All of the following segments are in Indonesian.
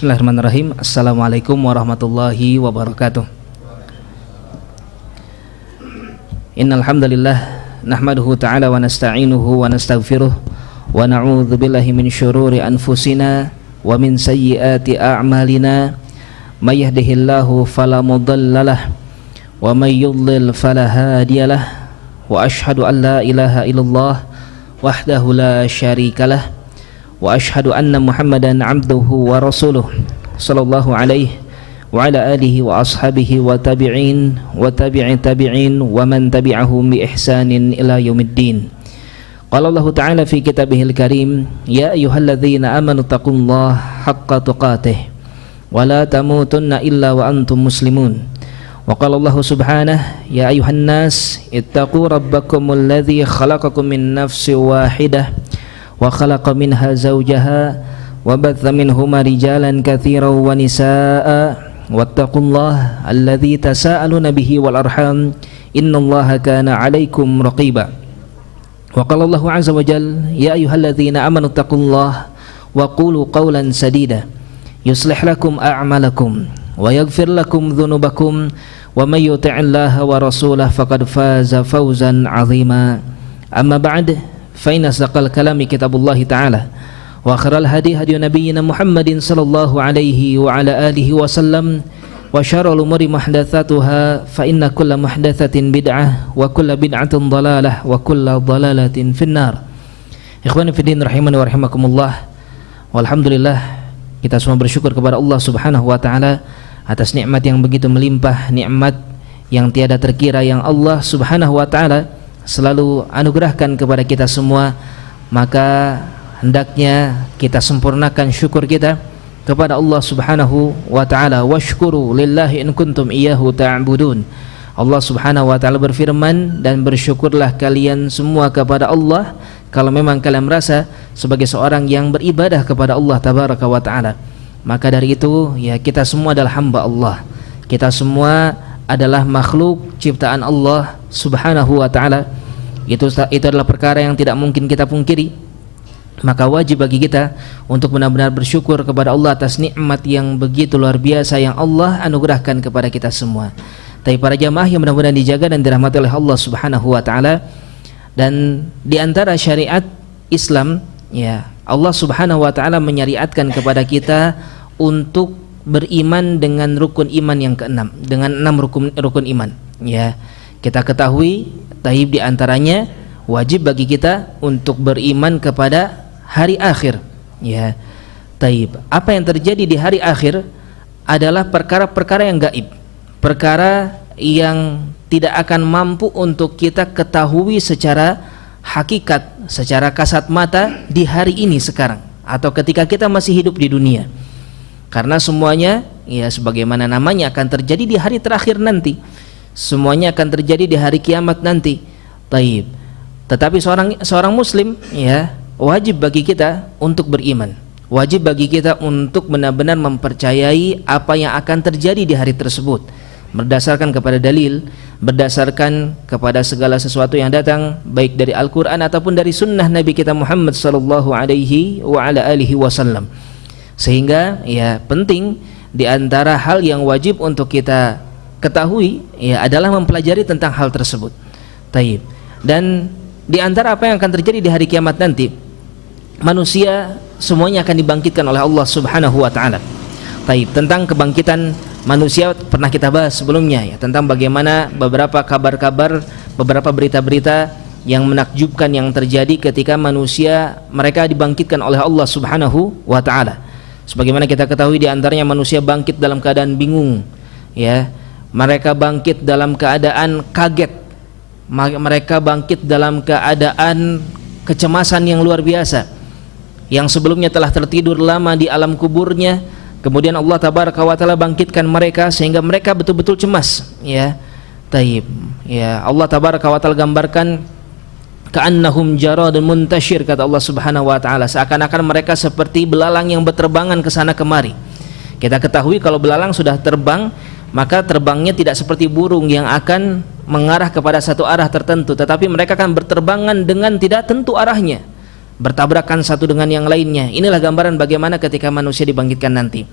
Bismillahirrahmanirrahim. Assalamualaikum warahmatullahi wabarakatuh. Innal hamdalillah nahmaduhu ta'ala wa nasta'inuhu wa nastaghfiruh wa na'udzu billahi min syururi anfusina wa min sayyiati a'malina. May yahdihillahu fala mudhillalah wa may yudlil fala hadiyalah. Wa asyhadu an la ilaha illallah wahdahu la syarikalah wa asyhadu anna Muhammadan abduhu wa rasuluh sallallahu alaihi wa ala alihi wa ashabihi wa tabi'in wa tabi'i tabi'in wa man tabi'ahum bi ihsanin ila yaumiddin. Qala Allah ta'ala fi kitabihil karim, ya ayyuhalladzina amanu taqullaha haqqa tuqatih wa la tamutunna illa wa antum muslimun. Wa qala Allah subhanahu, ya ayyuhan nas ittaqu rabbakumul ladzi khalaqakum min nafsin wahidah wa khalaqa minha zawjaha wa batha minhuma rijalan katsiran wa nisaa'a wattaqullaha alladzi tasaaluna bihi wal arham innallaha kana 'alaikum raqiba. Wa qala Allahu 'azza wa jalla, ya ayyuhalladzina amanu taqullaha wa qulu qawlan sadida yuslih lakum a'malakum wa yaghfir lakum dhunubakum wa may yuti'illaha wa rasulahu faqad faza fawzan 'azima. Amma ba'd, fa inna asdaqal kalami kitabullahi ta'ala wa khairal hadi hadi nabiyyina Muhammadin sallallahu alaihi wa ala alihi wa sallam wa syarrul umuri muhdatsatuha fa inna kulla muhdatsatin bid'ah wa kulla bid'atin dhalalah wa kulla dhalalatin finnar. Ikhwani fiddin rahimani wa rahimakumullah. Walhamdulillah, kita semua bersyukur kepada Allah Subhanahu wa taala atas nikmat yang begitu melimpah, nikmat yang tiada terkira yang Allah Subhanahu wa taala selalu anugerahkan kepada kita semua. Maka hendaknya kita sempurnakan syukur kita kepada Allah Subhanahu wa taala. Washkuru lillahi in kuntum iyyahu ta'budun. Allah Subhanahu wa taala berfirman, dan bersyukurlah kalian semua kepada Allah kalau memang kalian merasa sebagai seorang yang beribadah kepada Allah tabaraka wa taala. Maka dari itu, ya, kita semua adalah hamba Allah. Kita semua adalah makhluk ciptaan Allah Subhanahu wa taala. Itu adalah perkara yang tidak mungkin kita pungkiri. Maka wajib bagi kita untuk benar-benar bersyukur kepada Allah atas nikmat yang begitu luar biasa yang Allah anugerahkan kepada kita semua. Tapi para jamaah yang mudah-mudahan dijaga dan dirahmati oleh Allah Subhanahu wa taala, dan di antara syariat Islam, ya, Allah Subhanahu wa taala menyariatkan kepada kita untuk beriman dengan rukun iman yang keenam, dengan 6 rukun iman, ya. Kita ketahui, taib di antaranya wajib bagi kita untuk beriman kepada hari akhir, ya. Taib. Apa yang terjadi di hari akhir adalah perkara-perkara yang gaib, perkara yang tidak akan mampu untuk kita ketahui secara hakikat, secara kasat mata di hari ini sekarang atau ketika kita masih hidup di dunia. Karena semuanya, ya, sebagaimana namanya akan terjadi di hari terakhir nanti. Semuanya akan terjadi di hari kiamat nanti. Taib. Tetapi seorang muslim, ya, wajib bagi kita untuk beriman. Wajib bagi kita untuk benar-benar mempercayai apa yang akan terjadi di hari tersebut, berdasarkan kepada dalil, berdasarkan kepada segala sesuatu yang datang baik dari Al-Quran ataupun dari sunnah Nabi kita Muhammad sallallahu alaihi wa ala alihi wasallam. Sehingga, ya, penting di antara hal yang wajib untuk kita ketahui, ya, adalah mempelajari tentang hal tersebut. Taib. Dan di antara apa yang akan terjadi di hari kiamat nanti, manusia semuanya akan dibangkitkan oleh Allah Subhanahu wa taala. Taib. Tentang kebangkitan manusia pernah kita bahas sebelumnya, ya, tentang bagaimana beberapa kabar-kabar, beberapa berita-berita yang menakjubkan yang terjadi ketika manusia mereka dibangkitkan oleh Allah Subhanahu wa taala. Sebagaimana kita ketahui, di antaranya manusia bangkit dalam keadaan bingung, ya. Mereka bangkit dalam keadaan kaget. Mereka bangkit dalam keadaan kecemasan yang luar biasa. Yang sebelumnya telah tertidur lama di alam kuburnya, kemudian Allah tabaraka wa taala bangkitkan mereka sehingga mereka betul-betul cemas, ya. Taib. Ya, Allah tabaraka wa taala gambarkan ka'annahum jaradun muntashir, kata Allah Subhanahu wa taala, seakan-akan mereka seperti belalang yang berterbangan ke sana kemari. Kita ketahui kalau belalang sudah terbang, maka terbangnya tidak seperti burung yang akan mengarah kepada satu arah tertentu, tetapi mereka akan berterbangan dengan tidak tentu arahnya, bertabrakan satu dengan yang lainnya. Inilah gambaran bagaimana ketika manusia dibangkitkan nanti.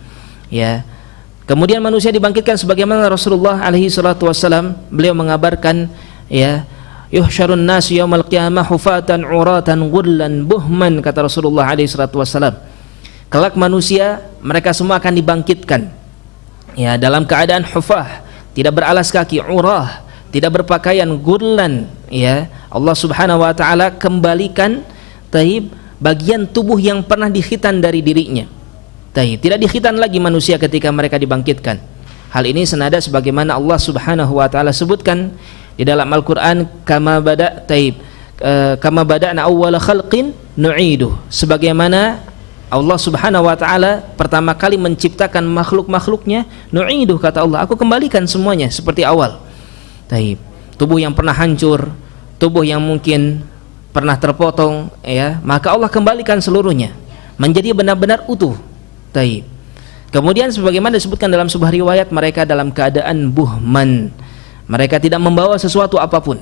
Ya. Kemudian manusia dibangkitkan sebagaimana Rasulullah alaihi salatu wassalam beliau mengabarkan, ya, yuhsyarun nas yaumal qiyamah hufatan uratan ghurlan buhman, kata Rasulullah alaihi salatu wassalam. Kelak manusia mereka semua akan dibangkitkan, ya, dalam keadaan hufah, tidak beralas kaki, urah, tidak berpakaian, ghurlan, ya. Allah Subhanahu wa taala kembalikan bagian tubuh yang pernah dikhitan dari dirinya. Tidak dikhitan lagi manusia ketika mereka dibangkitkan. Hal ini senada sebagaimana Allah Subhanahu wa taala sebutkan di dalam Al-Qur'an, kama bada'na awwala khalqin nu'iduh, sebagaimana Allah Subhanahu wa taala pertama kali menciptakan makhluk-makhluknya, nu'iduh, kata Allah, aku kembalikan semuanya seperti awal. Tubuh yang pernah hancur, tubuh yang mungkin pernah terpotong, ya, maka Allah kembalikan seluruhnya menjadi benar-benar utuh. Kemudian sebagaimana disebutkan dalam sebuah riwayat, mereka dalam keadaan buhman, mereka tidak membawa sesuatu apapun,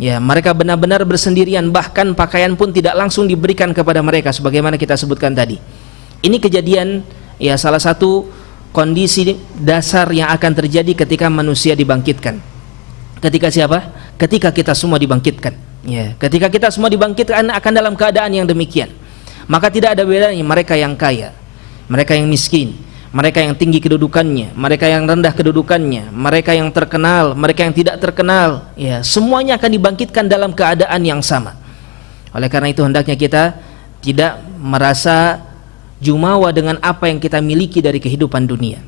ya, mereka benar-benar bersendirian, bahkan pakaian pun tidak langsung diberikan kepada mereka sebagaimana kita sebutkan tadi. Ini kejadian, ya, salah satu kondisi dasar yang akan terjadi ketika manusia dibangkitkan. Ketika siapa? Ketika kita semua dibangkitkan, ya, ketika kita semua dibangkitkan akan dalam keadaan yang demikian. Maka tidak ada bedanya mereka yang kaya, mereka yang miskin, mereka yang tinggi kedudukannya, mereka yang rendah kedudukannya, mereka yang terkenal, mereka yang tidak terkenal, ya, semuanya akan dibangkitkan dalam keadaan yang sama. Oleh karena itu hendaknya kita tidak merasa jumawa dengan apa yang kita miliki dari kehidupan dunia.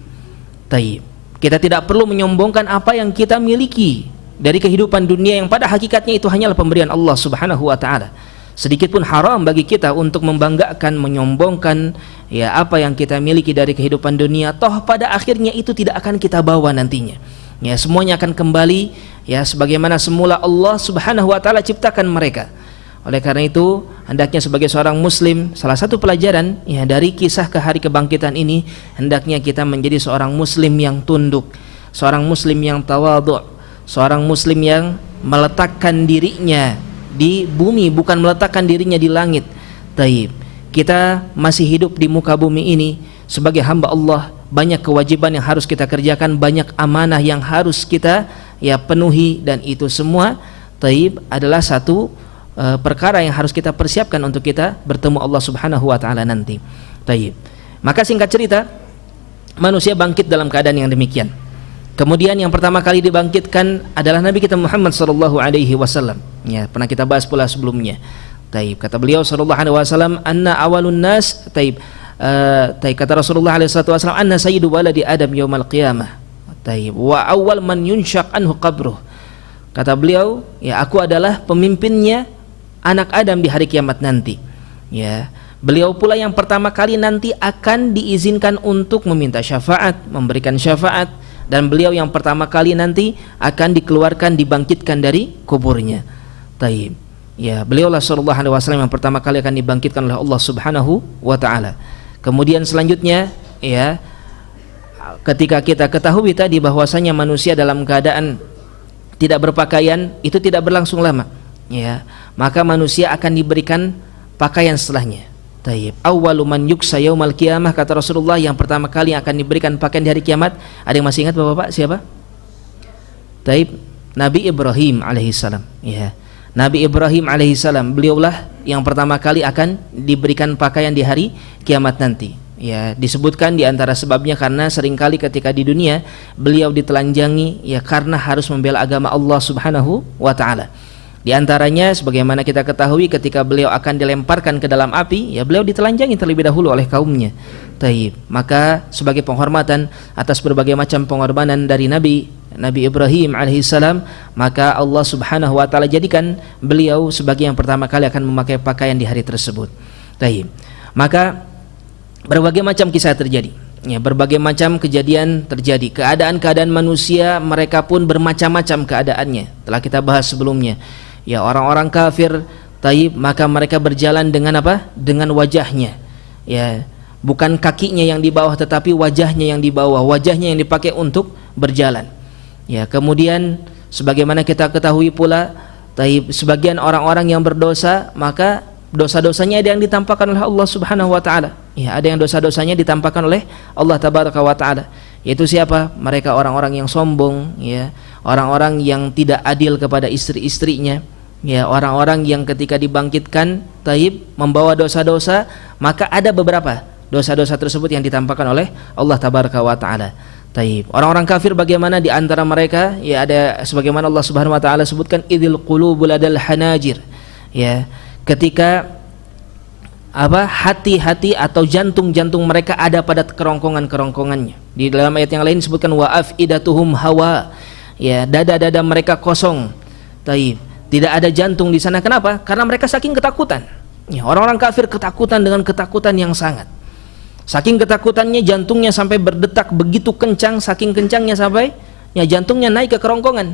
Kita tidak perlu menyombongkan apa yang kita miliki dari kehidupan dunia yang pada hakikatnya itu hanyalah pemberian Allah Subhanahu wa taala. Sedikit pun haram bagi kita untuk membanggakan, menyombongkan, ya, apa yang kita miliki dari kehidupan dunia. Toh pada akhirnya itu tidak akan kita bawa nantinya, ya, semuanya akan kembali, ya, sebagaimana semula Allah Subhanahu wa taala ciptakan mereka. Oleh karena itu hendaknya sebagai seorang muslim, salah satu pelajaran, ya, dari kisah ke hari kebangkitan ini, hendaknya kita menjadi seorang muslim yang tunduk, seorang muslim yang tawadhu', seorang muslim yang meletakkan dirinya di bumi, bukan meletakkan dirinya di langit. Kita masih hidup di muka bumi ini sebagai hamba Allah, banyak kewajiban yang harus kita kerjakan, banyak amanah yang harus kita, ya, penuhi, dan itu semua adalah satu perkara yang harus kita persiapkan untuk kita bertemu Allah Subhanahu wa taala nanti. Maka singkat cerita, manusia bangkit dalam keadaan yang demikian. Kemudian yang pertama kali dibangkitkan adalah Nabi kita Muhammad sallallahu alaihi wasallam. Ya, pernah kita bahas pula sebelumnya. Kata beliau sallallahu alaihi wasallam, anna awalun nas, kata Rasulullah alaihi wasallam, anna sayyidu waladi Adam yaumal qiyamah. Wa awal man yunshaq anhu qabruh. Kata beliau, ya, aku adalah pemimpinnya anak Adam di hari kiamat nanti. Ya, beliau pula yang pertama kali nanti akan diizinkan untuk meminta syafaat, memberikan syafaat, dan beliau yang pertama kali nanti akan dikeluarkan, dibangkitkan dari kuburnya. Ya, beliaulah sallallahu alaihi wasallam yang pertama kali akan dibangkitkan oleh Allah Subhanahu wa taala. Kemudian selanjutnya, ya, ketika kita ketahui tadi bahwasanya manusia dalam keadaan tidak berpakaian itu tidak berlangsung lama, ya, maka manusia akan diberikan pakaian setelahnya. Awwalu man yuksa yaumal qiyamah, kata Rasulullah, yang pertama kali yang akan diberikan pakaian di hari kiamat. Ada yang masih ingat Bapak-bapak siapa? Nabi Ibrahim alaihissalam. Ya, Nabi Ibrahim alaihissalam, beliaulah yang pertama kali akan diberikan pakaian di hari kiamat nanti. Ya, disebutkan di antara sebabnya karena seringkali ketika di dunia beliau ditelanjangi, ya, karena harus membela agama Allah Subhanahu wa taala. Di antaranya sebagaimana kita ketahui ketika beliau akan dilemparkan ke dalam api, ya, beliau ditelanjangi terlebih dahulu oleh kaumnya. Maka sebagai penghormatan atas berbagai macam pengorbanan dari Nabi Ibrahim alaihissalam, maka Allah Subhanahu wa taala jadikan beliau sebagai yang pertama kali akan memakai pakaian di hari tersebut. Maka berbagai macam kisah terjadi, ya, berbagai macam kejadian terjadi, keadaan-keadaan manusia mereka pun bermacam-macam keadaannya. Telah kita bahas sebelumnya. Ya, orang-orang kafir, maka mereka berjalan dengan apa? Dengan wajahnya. Ya, bukan kakinya yang di bawah tetapi wajahnya yang di bawah, wajahnya yang dipakai untuk berjalan. Ya, kemudian sebagaimana kita ketahui pula, sebagian orang-orang yang berdosa, maka dosa-dosanya ada yang ditampakkan oleh Allah Subhanahu wa taala. Ya, ada yang dosa-dosanya ditampakkan oleh Allah tabaraka wa taala. Yaitu siapa? Mereka orang-orang yang sombong, ya, orang-orang yang tidak adil kepada istri-istrinya, ya, orang-orang yang ketika dibangkitkan taib membawa dosa-dosa, maka ada beberapa dosa-dosa tersebut yang ditampakkan oleh Allah tabaraka wa taala. Taib. Orang-orang kafir bagaimana di antara mereka? Ya, ada sebagaimana Allah Subhanahu wa taala sebutkan idzil qulubul ladal hanajir. Ya, ketika hati-hati atau jantung-jantung mereka ada pada kerongkongan-kerongkongannya. Di dalam ayat yang lain disebutkan wa afidatuhum hawa. Ya, dada-dada mereka kosong. Taib. Tidak ada jantung di sana. Kenapa? Karena mereka saking ketakutan. Ya, orang-orang kafir ketakutan dengan ketakutan yang sangat. Saking ketakutannya jantungnya sampai berdetak begitu kencang, saking kencangnya sampai ya jantungnya naik ke kerongkongan.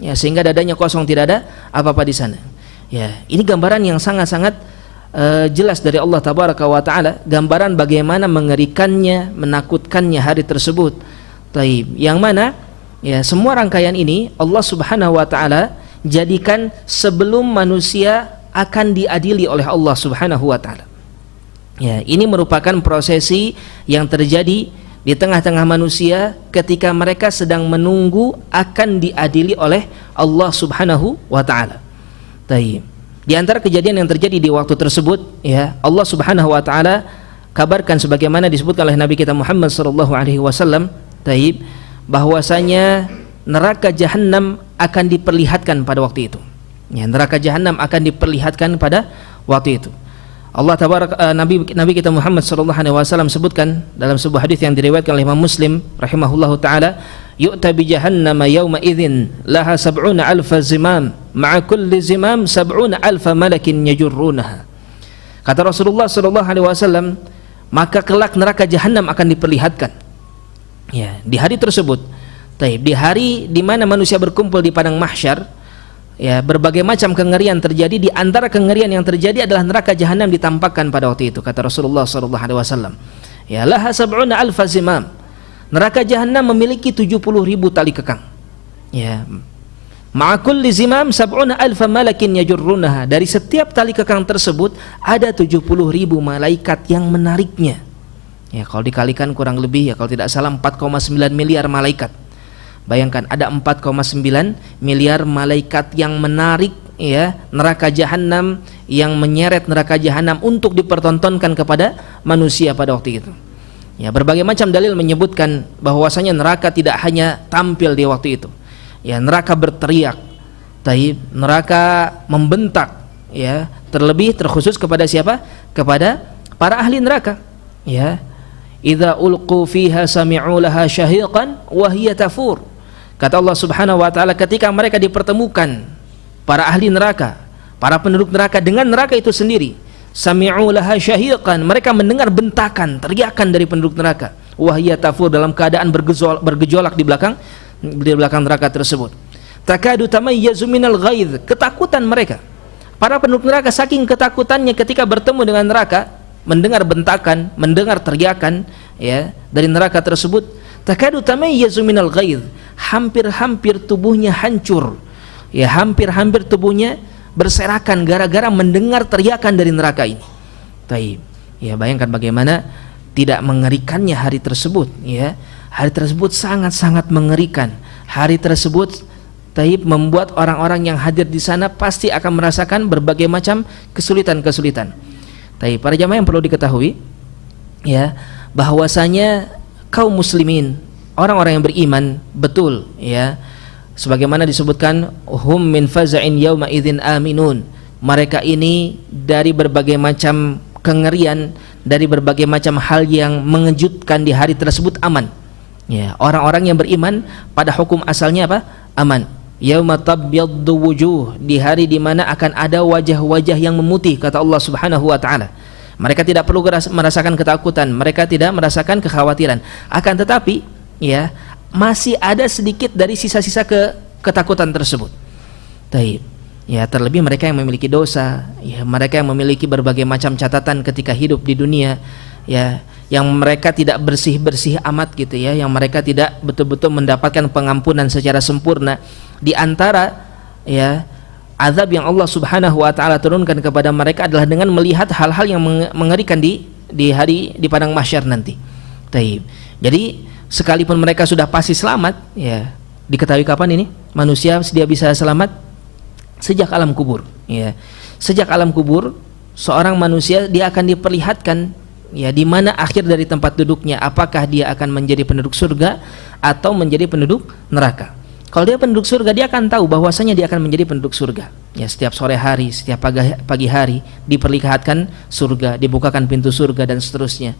Ya, sehingga dadanya kosong, tidak ada apa-apa di sana. Ya, ini gambaran yang sangat-sangat jelas dari Allah tabaraka wa taala, gambaran bagaimana mengerikannya, menakutkannya hari tersebut. Taib. Yang mana ya semua rangkaian ini Allah Subhanahu wa taala jadikan sebelum manusia akan diadili oleh Allah Subhanahu wa taala. Ya, ini merupakan prosesi yang terjadi di tengah-tengah manusia ketika mereka sedang menunggu akan diadili oleh Allah Subhanahu wa taala. Taib. Di antara kejadian yang terjadi di waktu tersebut, ya, Allah Subhanahu wa taala kabarkan sebagaimana disebutkan oleh Nabi kita Muhammad sallallahu alaihi wasallam, taib, bahwasanya neraka jahanam akan diperlihatkan pada waktu itu. Ya, neraka jahanam akan diperlihatkan pada waktu itu. Allah Nabi kita Muhammad sallallahu alaihi wasallam sebutkan dalam sebuah hadis yang diriwayatkan oleh Imam Muslim rahimahullahu taala, yu'ta bi jahannama yawma idzin laha 70 alf zimam ma'a kulli zimam 70 alf malakin yajurrunaha. Kata Rasulullah sallallahu alaihi wasallam, maka kelak neraka jahanam akan diperlihatkan. Ya, di hari tersebut, di hari di mana manusia berkumpul di padang mahsyar, ya, berbagai macam kengerian terjadi. Di antara kengerian yang terjadi adalah neraka jahanam ditampakkan pada waktu itu. Kata Rasulullah sallallahu alaihi wasallam, ya, laha 70 alf zimam. Neraka jahanam memiliki 70.000 tali kekang. Ya. Ma'a kulli zimam 70 alf malakin yajurrunaha. Dari setiap tali kekang tersebut ada 70.000 malaikat yang menariknya. Ya, kalau dikalikan kurang lebih, ya, kalau tidak salah 4,9 miliar malaikat. Bayangkan ada 4,9 miliar malaikat yang menarik, ya, neraka jahanam, yang menyeret neraka jahanam untuk dipertontonkan kepada manusia pada waktu itu. Ya, berbagai macam dalil menyebutkan bahwasanya neraka tidak hanya tampil di waktu itu. Ya, neraka berteriak, neraka membentak, ya, terlebih terkhusus kepada siapa? Kepada para ahli neraka. Ya, idza ulqu fiha sami'u laha syahiqan wa hiya tafur. Kata Allah Subhanahu wa taala, ketika mereka dipertemukan para ahli neraka, para penduduk neraka dengan neraka itu sendiri, sami'u laha syahiqan, mereka mendengar bentakan, teriakan dari penduduk neraka, wa hiya tafur, dalam keadaan bergejolak di belakang neraka tersebut. Takadu tamayyazu minal ghaidh, ketakutan mereka. Para penduduk neraka saking ketakutannya ketika bertemu dengan neraka, mendengar bentakan, mendengar teriakan, ya, dari neraka tersebut, takadu tamayyazu minal ghaidh, hampir-hampir tubuhnya hancur. Ya, hampir-hampir tubuhnya berserakan gara-gara mendengar teriakan dari neraka ini. Taib. Ya, bayangkan bagaimana tidak mengerikannya hari tersebut, ya. Hari tersebut sangat-sangat mengerikan. Hari tersebut taib membuat orang-orang yang hadir di sana pasti akan merasakan berbagai macam kesulitan-kesulitan. Taib. Para jamaah yang perlu diketahui, ya, bahwasanya kaum muslimin, orang-orang yang beriman betul, ya, sebagaimana disebutkan, hum min faza'in yauma idzin aminun, mereka ini dari berbagai macam kengerian, dari berbagai macam hal yang mengejutkan di hari tersebut aman. Ya, orang-orang yang beriman pada hukum asalnya apa? Aman. Yauma tabyaddu wujuh, di hari di mana akan ada wajah-wajah yang memutih, kata Allah Subhanahu wa taala. Mereka tidak perlu merasakan ketakutan, mereka tidak merasakan kekhawatiran. Akan tetapi, ya, masih ada sedikit dari sisa-sisa ketakutan tersebut. Taib. Ya, terlebih mereka yang memiliki dosa, ya, mereka yang memiliki berbagai macam catatan ketika hidup di dunia, ya, yang mereka tidak bersih-bersih amat gitu, ya, yang mereka tidak betul-betul mendapatkan pengampunan secara sempurna. Di antara, ya, azab yang Allah Subhanahu wa taala turunkan kepada mereka adalah dengan melihat hal-hal yang mengerikan di di padang mahsyar nanti. Taib. Jadi sekalipun mereka sudah pasti selamat, ya diketahui kapan ini manusia dia bisa selamat? Sejak alam kubur. Ya, sejak alam kubur seorang manusia dia akan diperlihatkan ya di mana akhir dari tempat duduknya, apakah dia akan menjadi penduduk surga atau menjadi penduduk neraka. Kalau dia penduduk surga, dia akan tahu bahwasanya dia akan menjadi penduduk surga. Ya, setiap sore hari, setiap pagi hari diperlihatkan surga, dibukakan pintu surga dan seterusnya.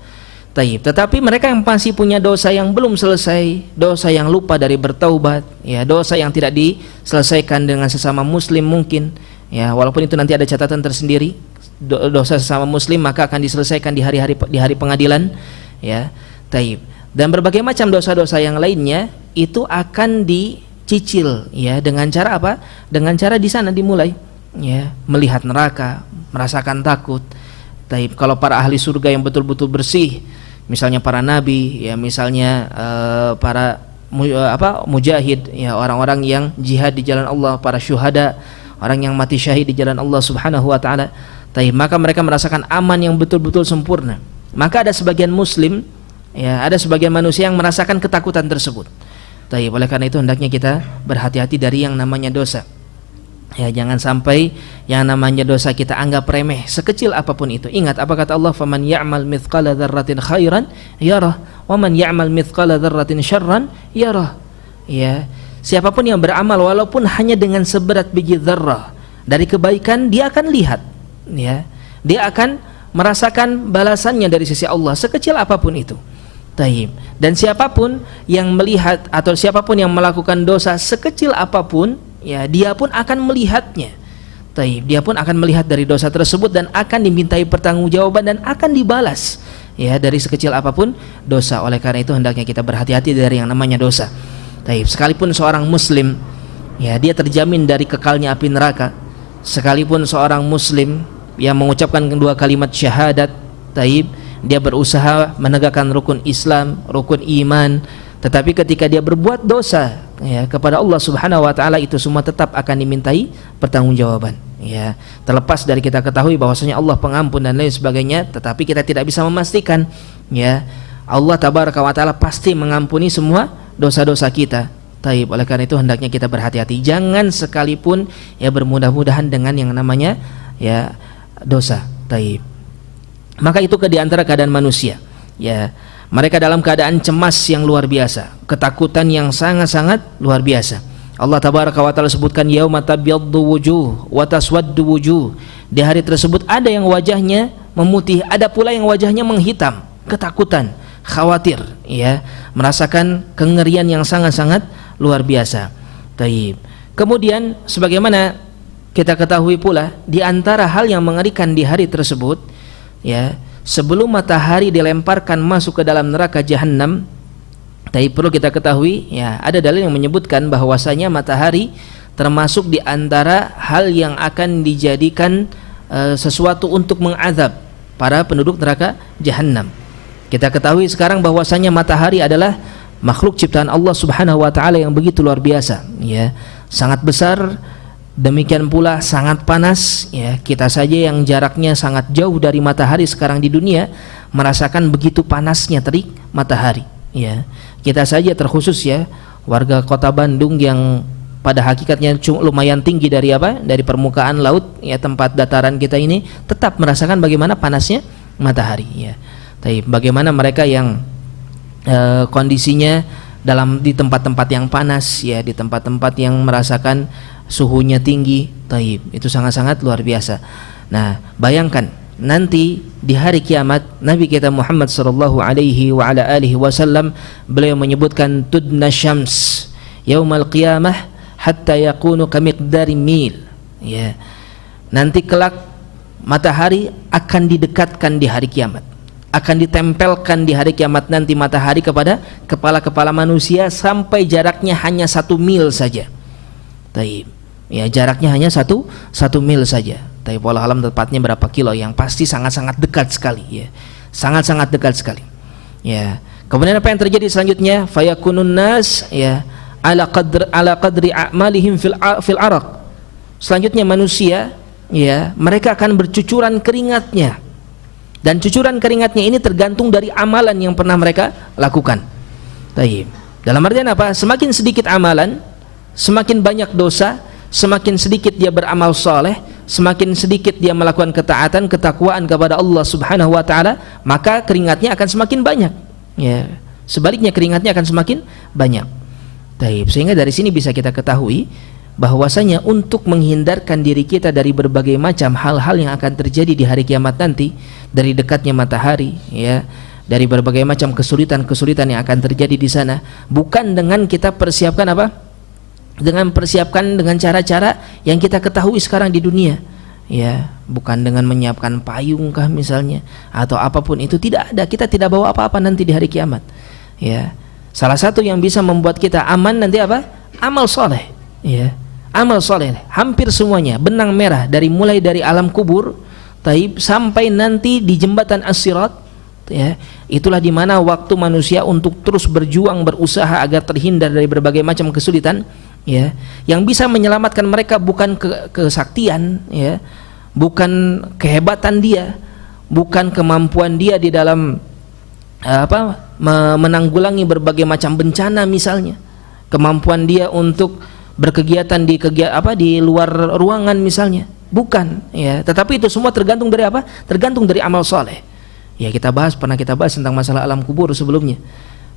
Taib. Tetapi mereka yang masih punya dosa yang belum selesai, dosa yang lupa dari bertaubat, ya, dosa yang tidak diselesaikan dengan sesama muslim mungkin, ya, walaupun itu nanti ada catatan tersendiri, dosa sesama muslim maka akan diselesaikan di hari pengadilan, ya. Taib. Dan berbagai macam dosa-dosa yang lainnya itu akan dicicil, ya, dengan cara apa? Dengan cara di sana dimulai, ya, melihat neraka, merasakan takut. Taib. Kalau para ahli surga yang betul-betul bersih, misalnya para nabi, ya, misalnya para mujahid, ya, orang-orang yang jihad di jalan Allah, para syuhada, orang yang mati syahid di jalan Allah Subhanahu wa taala. Taib. Maka mereka merasakan aman yang betul-betul sempurna. Maka ada sebagian muslim, ya, ada sebagian manusia yang merasakan ketakutan tersebut. Taib. Oleh karena itu hendaknya kita berhati-hati dari yang namanya dosa. Ya, jangan sampai yang namanya dosa kita anggap remeh, sekecil apapun itu. Ingat apa kata Allah, faman ya'mal mithqala dzarratin khairan yarah wa man ya'mal mithqala dzarratin syarran yarah. Ya, siapapun yang beramal walaupun hanya dengan seberat biji zarrah dari kebaikan, dia akan lihat, ya. Dia akan merasakan balasannya dari sisi Allah sekecil apapun itu. Taib. Dan siapapun yang melihat atau siapapun yang melakukan dosa sekecil apapun, ya, dia pun akan melihatnya. Taib. Dia pun akan melihat dari dosa tersebut dan akan dimintai pertanggungjawaban dan akan dibalas, ya, dari sekecil apapun dosa. Oleh karena itu hendaknya kita berhati-hati dari yang namanya dosa. Taib. Sekalipun seorang muslim, ya, dia terjamin dari kekalnya api neraka. Sekalipun seorang muslim yang mengucapkan kedua kalimat syahadat, taib, dia berusaha menegakkan rukun Islam, rukun iman, tetapi ketika dia berbuat dosa, ya, kepada Allah Subhanahu wa taala, itu semua tetap akan dimintai pertanggungjawaban, ya. Terlepas dari kita ketahui bahwasanya Allah pengampun dan lain sebagainya, tetapi kita tidak bisa memastikan, ya, Allah tabaraka wa taala pasti mengampuni semua dosa-dosa kita. Taib. Oleh karena itu hendaknya kita berhati-hati, jangan sekalipun, ya, bermudah-mudahan dengan yang namanya, ya, dosa. Taib. Maka itu di antara keadaan manusia, ya. Mereka dalam keadaan cemas yang luar biasa, ketakutan yang sangat-sangat luar biasa. Allah tabaraka wa taala sebutkan yauma tabyaddu wujuh wa taswaddu wujuh. Di hari tersebut ada yang wajahnya memutih, ada pula yang wajahnya menghitam, ketakutan, khawatir, ya, merasakan kengerian yang sangat-sangat luar biasa. Taib. Kemudian sebagaimana kita ketahui pula, di antara hal yang mengerikan di hari tersebut, ya, sebelum matahari dilemparkan masuk ke dalam neraka jahanam, tapi perlu kita ketahui, ya, ada dalil yang menyebutkan bahwasanya matahari termasuk di antara hal yang akan dijadikan sesuatu untuk mengazab para penduduk neraka jahanam. Kita ketahui sekarang bahwasanya matahari adalah makhluk ciptaan Allah Subhanahu wa taala yang begitu luar biasa, ya, sangat besar. Demikian pula sangat panas, ya. Kita saja yang jaraknya sangat jauh dari matahari sekarang di dunia merasakan begitu panasnya terik matahari, ya. Kita saja terkhusus, ya, warga kota Bandung yang pada hakikatnya lumayan tinggi dari dari permukaan laut, ya, tempat dataran kita ini tetap merasakan bagaimana panasnya matahari, ya. Tapi bagaimana mereka yang kondisinya di tempat-tempat yang panas, ya, di tempat-tempat yang merasakan suhunya tinggi, taib, itu sangat-sangat luar biasa. Nah, bayangkan nanti di hari kiamat, Nabi kita Muhammad sallallahu alaihi wa ala alihi wasallam beliau menyebutkan tudna syams yaumal qiyamah hatta yakunu kamiqdari mil, ya. Nanti kelak matahari akan didekatkan di hari kiamat, akan ditempelkan di hari kiamat nanti matahari kepada kepala-kepala manusia sampai jaraknya hanya 1 mil saja. Taib. Ya, jaraknya hanya satu mil saja. Tapi pola alam tepatnya berapa kilo, yang pasti sangat-sangat dekat sekali, ya. Sangat-sangat dekat sekali. Ya. Kemudian apa yang terjadi selanjutnya? Fayakunun nas, ya, ala qadri a'malihim fil araq. Selanjutnya manusia, ya, mereka akan bercucuran keringatnya, Dan cucuran keringatnya ini tergantung dari amalan yang pernah mereka lakukan. Taib. Dalam artian apa? Semakin sedikit amalan, semakin banyak dosa, semakin sedikit dia beramal soleh, semakin sedikit dia melakukan ketaatan, ketakwaan kepada Allah Subhanahu wa taala, maka keringatnya akan semakin banyak. Ya. Sebaliknya keringatnya akan semakin banyak. Taib. Sehingga dari sini bisa kita ketahui bahwasanya untuk menghindarkan diri kita dari berbagai macam hal-hal yang akan terjadi di hari kiamat nanti, dari dekatnya matahari, ya, dari berbagai macam kesulitan-kesulitan yang akan terjadi di sana, bukan dengan kita persiapkan apa? Dengan persiapkan dengan cara-cara yang kita ketahui sekarang di dunia, ya, bukan dengan menyiapkan payung kah misalnya atau apapun itu. Tidak ada, kita tidak bawa apa-apa nanti di hari kiamat, ya. Salah satu yang bisa membuat kita aman nanti apa? Amal soleh, ya. Amal soleh hampir semuanya benang merah, dari mulai dari alam kubur, taib, sampai nanti di jembatan as-sirat, ya, itulah dimana waktu manusia untuk terus berjuang, berusaha agar terhindar dari berbagai macam kesulitan, ya. Yang bisa menyelamatkan mereka bukan kesaktian, ya, bukan kehebatan dia, bukan kemampuan dia di dalam menanggulangi berbagai macam bencana misalnya, kemampuan dia untuk berkegiatan di luar ruangan misalnya, bukan, ya. Tetapi itu semua tergantung dari apa? Tergantung dari amal soleh. Ya, pernah kita bahas tentang masalah alam kubur sebelumnya.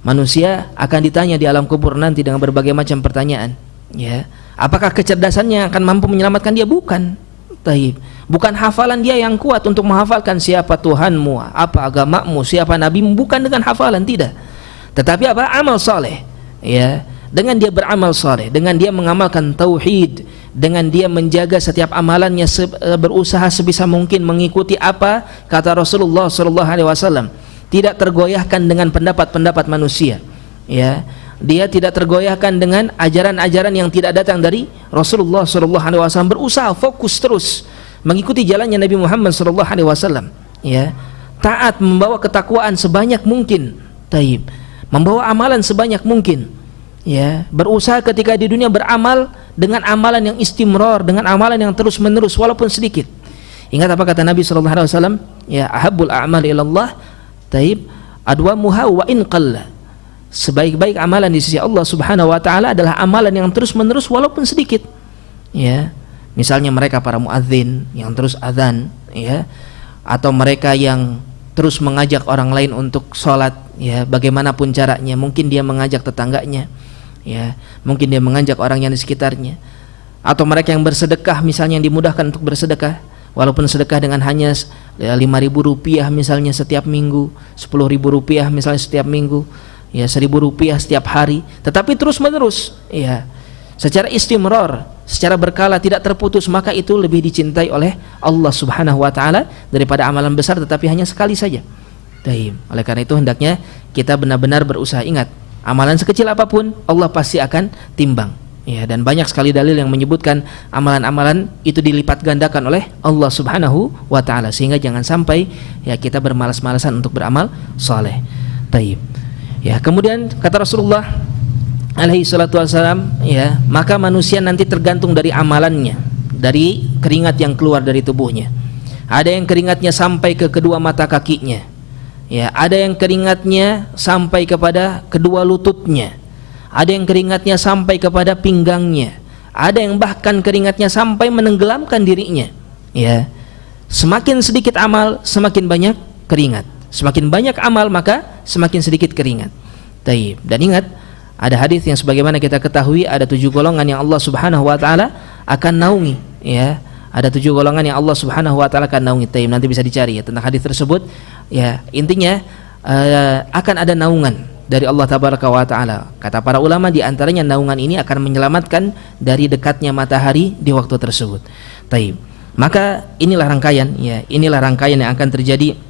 Manusia akan ditanya di alam kubur nanti dengan berbagai macam pertanyaan, ya. Apakah kecerdasannya akan mampu menyelamatkan dia? Bukan. Taib. Bukan hafalan dia yang kuat untuk menghafalkan siapa Tuhanmu, apa agamamu, siapa nabimu, bukan dengan hafalan, tidak. Tetapi apa? Amal soleh, ya. Dengan dia beramal soleh, dengan dia mengamalkan tauhid, dengan dia menjaga setiap amalannya, berusaha sebisa mungkin mengikuti apa kata Rasulullah SAW, tidak tergoyahkan dengan pendapat-pendapat manusia, ya. Dia tidak tergoyahkan dengan ajaran-ajaran yang tidak datang dari Rasulullah SAW, berusaha fokus terus mengikuti jalannya Nabi Muhammad SAW, ya. Taat, membawa ketakwaan sebanyak mungkin, taib, membawa amalan sebanyak mungkin, ya. Berusaha ketika di dunia beramal dengan amalan yang istimrar, dengan amalan yang terus menerus walaupun sedikit. Ingat apa kata Nabi SAW, ya, ahabbul a'mal ilallah, taib, adwamuha wa in qalla. Sebaik-baik amalan di sisi Allah Subhanahu wa taala adalah amalan yang terus menerus walaupun sedikit, ya. Misalnya mereka para muadzin yang terus azan, ya, atau mereka yang terus mengajak orang lain untuk sholat, ya, bagaimanapun caranya. Mungkin dia mengajak tetangganya, ya, mungkin dia mengajak orang yang di sekitarnya, atau mereka yang bersedekah misalnya, yang dimudahkan untuk bersedekah, walaupun sedekah dengan hanya 5.000 rupiah misalnya setiap minggu, 10.000 rupiah misalnya setiap minggu, ya, 1.000 rupiah setiap hari, tetapi terus menerus, ya, secara istimrar, secara berkala, tidak terputus, maka itu lebih dicintai oleh Allah Subhanahu wa taala daripada amalan besar tetapi hanya sekali saja. Taib. Oleh karena itu hendaknya kita benar-benar berusaha. Ingat, amalan sekecil apapun Allah pasti akan timbang, ya. Dan banyak sekali dalil yang menyebutkan amalan-amalan itu dilipat gandakan oleh Allah Subhanahu wa taala, sehingga jangan sampai, ya, kita bermalas-malasan untuk beramal saleh. Taib. Ya, kemudian kata Rasulullah alaihi salatu wassalam, ya, maka manusia nanti tergantung dari amalannya, dari keringat yang keluar dari tubuhnya. Ada yang keringatnya sampai ke kedua mata kakinya, ya, ada yang keringatnya sampai kepada kedua lututnya, ada yang keringatnya sampai kepada pinggangnya, ada yang bahkan keringatnya sampai menenggelamkan dirinya, ya. Semakin sedikit amal, semakin banyak keringat. Semakin banyak amal, maka semakin sedikit keringat. Taib. Dan ingat, ada hadis yang sebagaimana kita ketahui, ada 7 golongan yang Allah Subhanahu wa taala akan naungi, ya. Ada 7 golongan yang Allah Subhanahu wa taala akan naungi. Taib. Nanti bisa dicari, ya, tentang hadis tersebut, ya. Intinya akan ada naungan dari Allah Tabaraka wa taala. Kata para ulama, di antaranya naungan ini akan menyelamatkan dari dekatnya matahari di waktu tersebut. Taib. Maka inilah rangkaian, ya, inilah rangkaian yang akan terjadi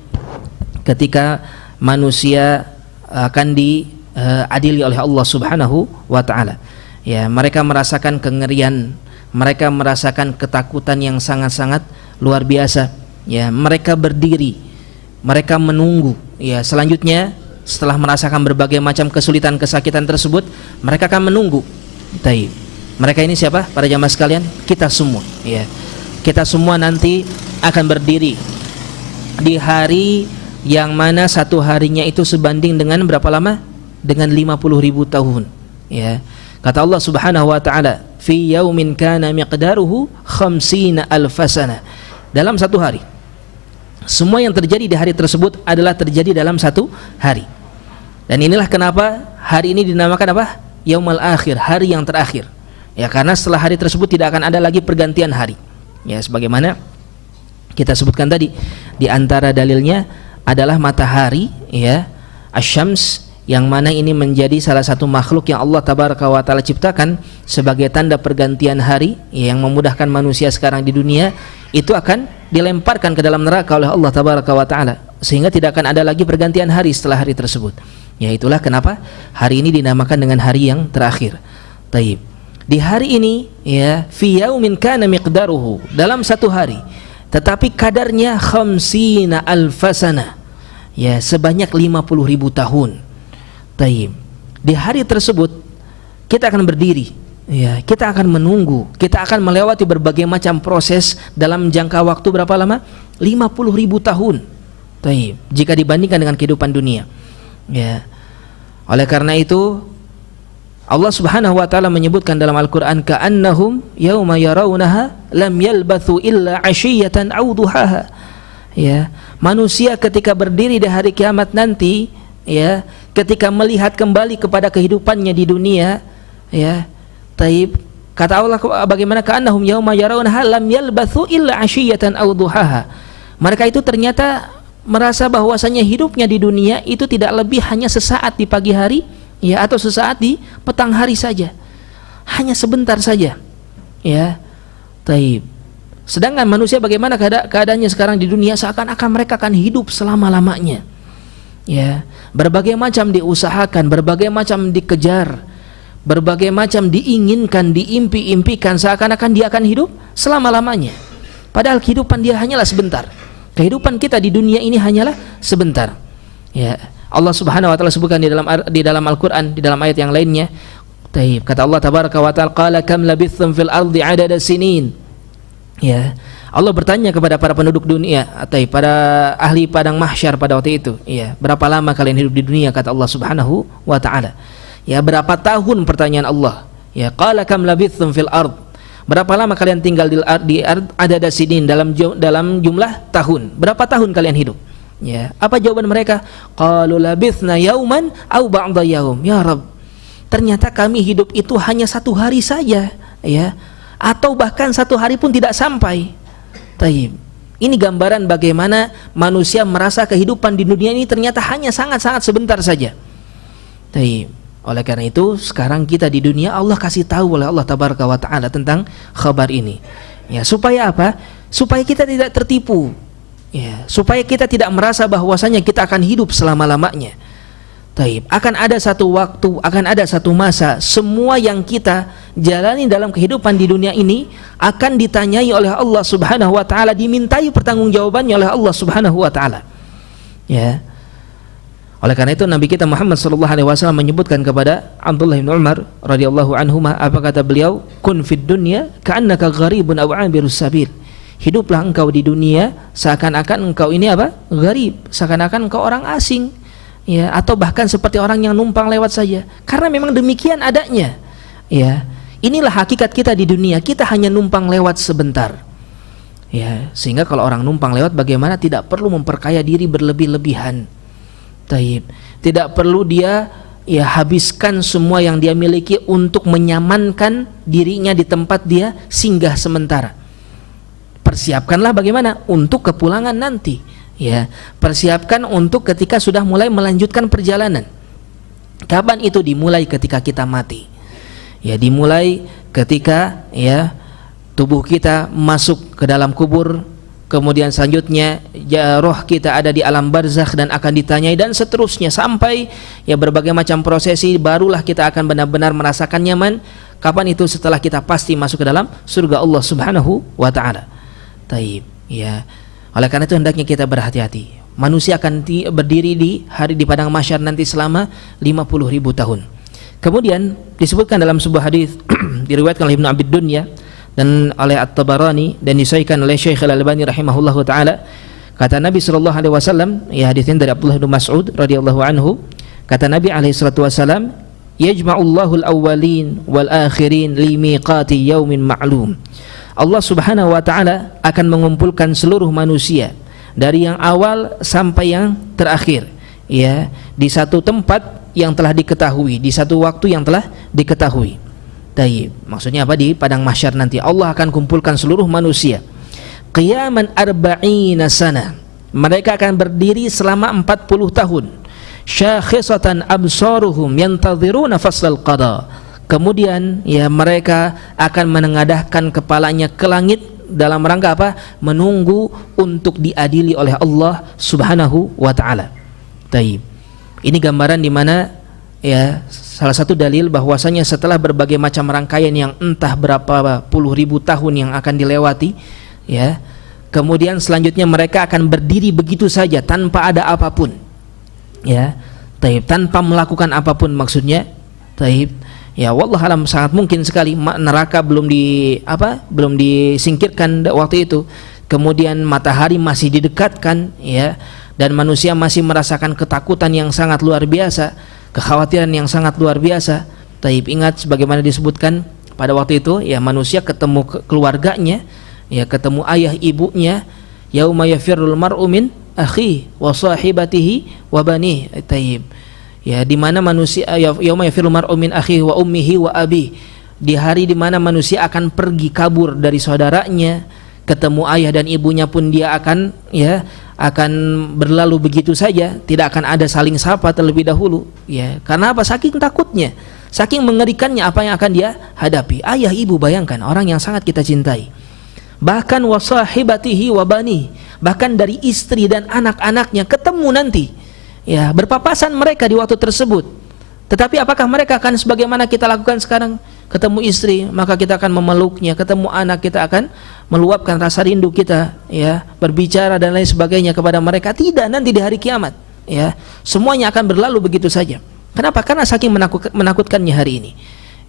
ketika manusia akan diadili oleh Allah Subhanahu wa taala. Ya, mereka merasakan kengerian, mereka merasakan ketakutan yang sangat-sangat luar biasa. Ya, mereka berdiri, mereka menunggu. Ya, selanjutnya setelah merasakan berbagai macam kesulitan, kesakitan tersebut, mereka akan menunggu. Taib. Mereka ini siapa? Para jamaah sekalian, kita semua. Ya, kita semua nanti akan berdiri di hari yang mana satu harinya itu sebanding dengan berapa lama? Dengan 50.000 tahun. Ya. Kata Allah Subhanahu wa taala, "Fi yaumin kana miqdaruhu 50 alfasana." Dalam satu hari. Semua yang terjadi di hari tersebut adalah terjadi dalam satu hari. Dan inilah kenapa hari ini dinamakan apa? Yaumul akhir, hari yang terakhir. Ya, karena setelah hari tersebut tidak akan ada lagi pergantian hari. Ya, sebagaimana kita sebutkan tadi, di antara dalilnya adalah matahari, ya, asyams, yang mana ini menjadi salah satu makhluk yang Allah tabaraka wa taala ciptakan sebagai tanda pergantian hari, ya, yang memudahkan manusia sekarang di dunia, itu akan dilemparkan ke dalam neraka oleh Allah tabaraka wa taala, sehingga tidak akan ada lagi pergantian hari setelah hari tersebut. Ya, itulah kenapa hari ini dinamakan dengan hari yang terakhir. Taib. Di hari ini, ya, fi yaumin kana miqdaruhu, dalam satu hari, tetapi kadarnya 50 alfasana, ya, sebanyak 50.000 tahun. Taib. Di hari tersebut kita akan berdiri, ya, kita akan menunggu, kita akan melewati berbagai macam proses dalam jangka waktu berapa lama? 50.000 tahun. Taib. Jika dibandingkan dengan kehidupan dunia. Ya. Oleh karena itu Allah Subhanahu wa taala menyebutkan dalam Al-Qur'an, ka'annahum yauma yarawnaha lam yalbathu illa 'ashiyatan aw duhaha. Ya, manusia ketika berdiri di hari kiamat nanti, ya, ketika melihat kembali kepada kehidupannya di dunia, ya, taib, kata Allah bagaimana, ka'annahum yauma yarawnaha lam yalbathu illa 'ashiyatan aw duhaha. Mereka itu ternyata merasa bahwasanya hidupnya di dunia itu tidak lebih hanya sesaat di pagi hari, ya, atau sesaat di petang hari saja, hanya sebentar saja, ya, taib. Sedangkan manusia bagaimana keadaannya sekarang di dunia, seakan-akan mereka akan hidup selama-lamanya, ya, berbagai macam diusahakan, berbagai macam dikejar, berbagai macam diinginkan, diimpi-impikan, seakan-akan dia akan hidup selama-lamanya, padahal kehidupan dia hanyalah sebentar. Kehidupan kita di dunia ini hanyalah sebentar. Ya, Allah Subhanahu wa taala sebutkan di dalam Al-Qur'an, di dalam ayat yang lainnya. Taib. Kata Allah tabaraka wa taala, qala kam labithum fil ardi adada sinin. Ya, Allah bertanya kepada para penduduk dunia, atau para ahli padang mahsyar pada waktu itu, ya, berapa lama kalian hidup di dunia, kata Allah Subhanahu wa taala. Ya, berapa tahun, pertanyaan Allah. Ya, qala kam labithum fil ard. Berapa lama kalian tinggal di adada sinin, dalam jumlah tahun. Berapa tahun kalian hidup? Ya, apa jawaban mereka? Qalu labithna yauman aw ba'da yaum. Ya Rabb, ternyata kami hidup itu hanya satu hari saja, ya, atau bahkan satu hari pun tidak sampai. Taib. Ini gambaran bagaimana manusia merasa kehidupan di dunia ini ternyata hanya sangat-sangat sebentar saja. Taib. Oleh karena itu sekarang kita di dunia, Allah kasih tahu oleh Allah tabaraka wa taala tentang kabar ini. Ya, supaya apa? Supaya kita tidak tertipu. Ya, supaya kita tidak merasa bahwasanya kita akan hidup selama-lamanya. Taib. Akan ada satu waktu, akan ada satu masa, semua yang kita jalani dalam kehidupan di dunia ini akan ditanyai oleh Allah Subhanahu wa taala, dimintai pertanggungjawabannya oleh Allah Subhanahu wa taala. Ya. Oleh karena itu Nabi kita Muhammad sallallahu alaihi wasallam menyebutkan kepada Abdullah bin Umar radhiyallahu anhuma, apa kata beliau? Kun fid dunya ka'annaka gharibun aw 'abirus sabil. Hiduplah engkau di dunia seakan-akan engkau ini apa? Gharib, seakan-akan engkau orang asing, ya, atau bahkan seperti orang yang numpang lewat saja. Karena memang demikian adanya. Ya. Inilah hakikat kita di dunia, kita hanya numpang lewat sebentar. Ya, sehingga kalau orang numpang lewat, bagaimana tidak perlu memperkaya diri berlebih-lebihan. Taib. Tidak perlu dia, ya, habiskan semua yang dia miliki untuk menyamankan dirinya di tempat dia singgah sementara. Persiapkanlah bagaimana untuk kepulangan nanti, ya. Persiapkan untuk ketika sudah mulai melanjutkan perjalanan. Kapan itu dimulai? Ketika kita mati. Ya, dimulai ketika, ya, tubuh kita masuk ke dalam kubur. Kemudian selanjutnya roh kita ada di alam barzakh dan akan ditanyai, dan seterusnya sampai, ya, berbagai macam prosesi, barulah kita akan benar-benar merasakan nyaman. Kapan itu? Setelah kita pasti masuk ke dalam surga Allah Subhanahu wa taala. Taib, ya. Oleh karena itu hendaknya kita berhati-hati. Manusia akan berdiri di padang mahsyar nanti selama 50.000 tahun. Kemudian disebutkan dalam sebuah hadis diriwayatkan oleh Ibnu Abi Dunya dan oleh At-Tabarani dan disahihkan oleh Syekh Al-Albani rahimahullahu taala, Kata Nabi sallallahu alaihi wasallam, ya hadis ini dari Abdullah bin Mas'ud radhiyallahu anhu, kata Nabi alaihi salatu wasallam, yajma'ullahu al-awwalin wal akhirin li miqati yaumin ma'lum. Allah Subhanahu wa taala akan mengumpulkan seluruh manusia dari yang awal sampai yang terakhir, ya, di satu tempat yang telah diketahui, di satu waktu yang telah diketahui. Taib. Maksudnya apa? Di padang mahsyar nanti Allah akan kumpulkan seluruh manusia. Qiyaman arba'ina sana. Mereka akan berdiri selama 40 tahun. Syakhisatan absaruhum yantadhiruna faslal qada. Kemudian ya mereka akan menengadahkan kepalanya ke langit dalam rangka apa? Menunggu untuk diadili oleh Allah Subhanahu wa taala. Taib. Ini gambaran di mana ya salah satu dalil bahwasanya setelah berbagai macam rangkaian yang entah berapa puluh ribu tahun yang akan dilewati, ya, kemudian selanjutnya mereka akan berdiri begitu saja tanpa ada apapun, ya, taib, tanpa melakukan apapun maksudnya, taib, ya, wallah alam sangat mungkin sekali neraka belum disingkirkan waktu itu, kemudian matahari masih didekatkan, ya, dan manusia masih merasakan ketakutan yang sangat luar biasa, kekhawatiran yang sangat luar biasa. Taib, ingat sebagaimana disebutkan pada waktu itu, ya, manusia ketemu keluarganya, ya, ketemu ayah ibunya, yauma yafirrul mar'u min akhi wa sahibatihi wa banihi. Taib, ya, di mana manusia yauma yafirrul mar'u min akhi wa ummihi wa abi, di hari di mana manusia akan pergi kabur dari saudaranya, ketemu ayah dan ibunya pun dia akan, ya, akan berlalu begitu saja, tidak akan ada saling sapa terlebih dahulu, ya, karena apa? Saking takutnya, saking mengerikannya apa yang akan dia hadapi. Ayah ibu, bayangkan, orang yang sangat kita cintai, bahkan wasahibatihi wabani, bahkan dari istri dan anak-anaknya ketemu nanti, ya, berpapasan mereka di waktu tersebut. Tetapi apakah mereka akan sebagaimana kita lakukan sekarang? Ketemu istri maka kita akan memeluknya, ketemu anak kita akan meluapkan rasa rindu kita, ya, berbicara dan lain sebagainya kepada mereka. Tidak, nanti di hari kiamat, ya, semuanya akan berlalu begitu saja. Kenapa? Karena saking menakutkannya hari ini,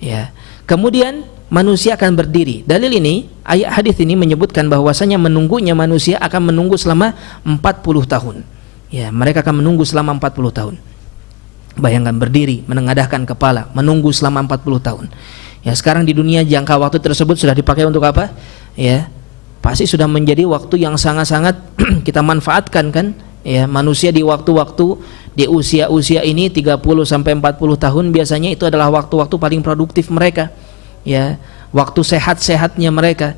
ya. Kemudian manusia akan berdiri. Dalil ini, ayat hadis ini menyebutkan bahwasanya menunggunya manusia akan menunggu selama 40 tahun. Ya, mereka akan menunggu selama 40 tahun. Bayangkan berdiri, menengadahkan kepala, menunggu selama 40 tahun. Ya, sekarang di dunia jangka waktu tersebut sudah dipakai untuk apa? Ya, pasti sudah menjadi waktu yang sangat-sangat kita manfaatkan, kan? Ya, manusia di waktu-waktu di usia-usia ini 30 sampai 40 tahun biasanya itu adalah waktu-waktu paling produktif mereka. Ya, waktu sehat-sehatnya mereka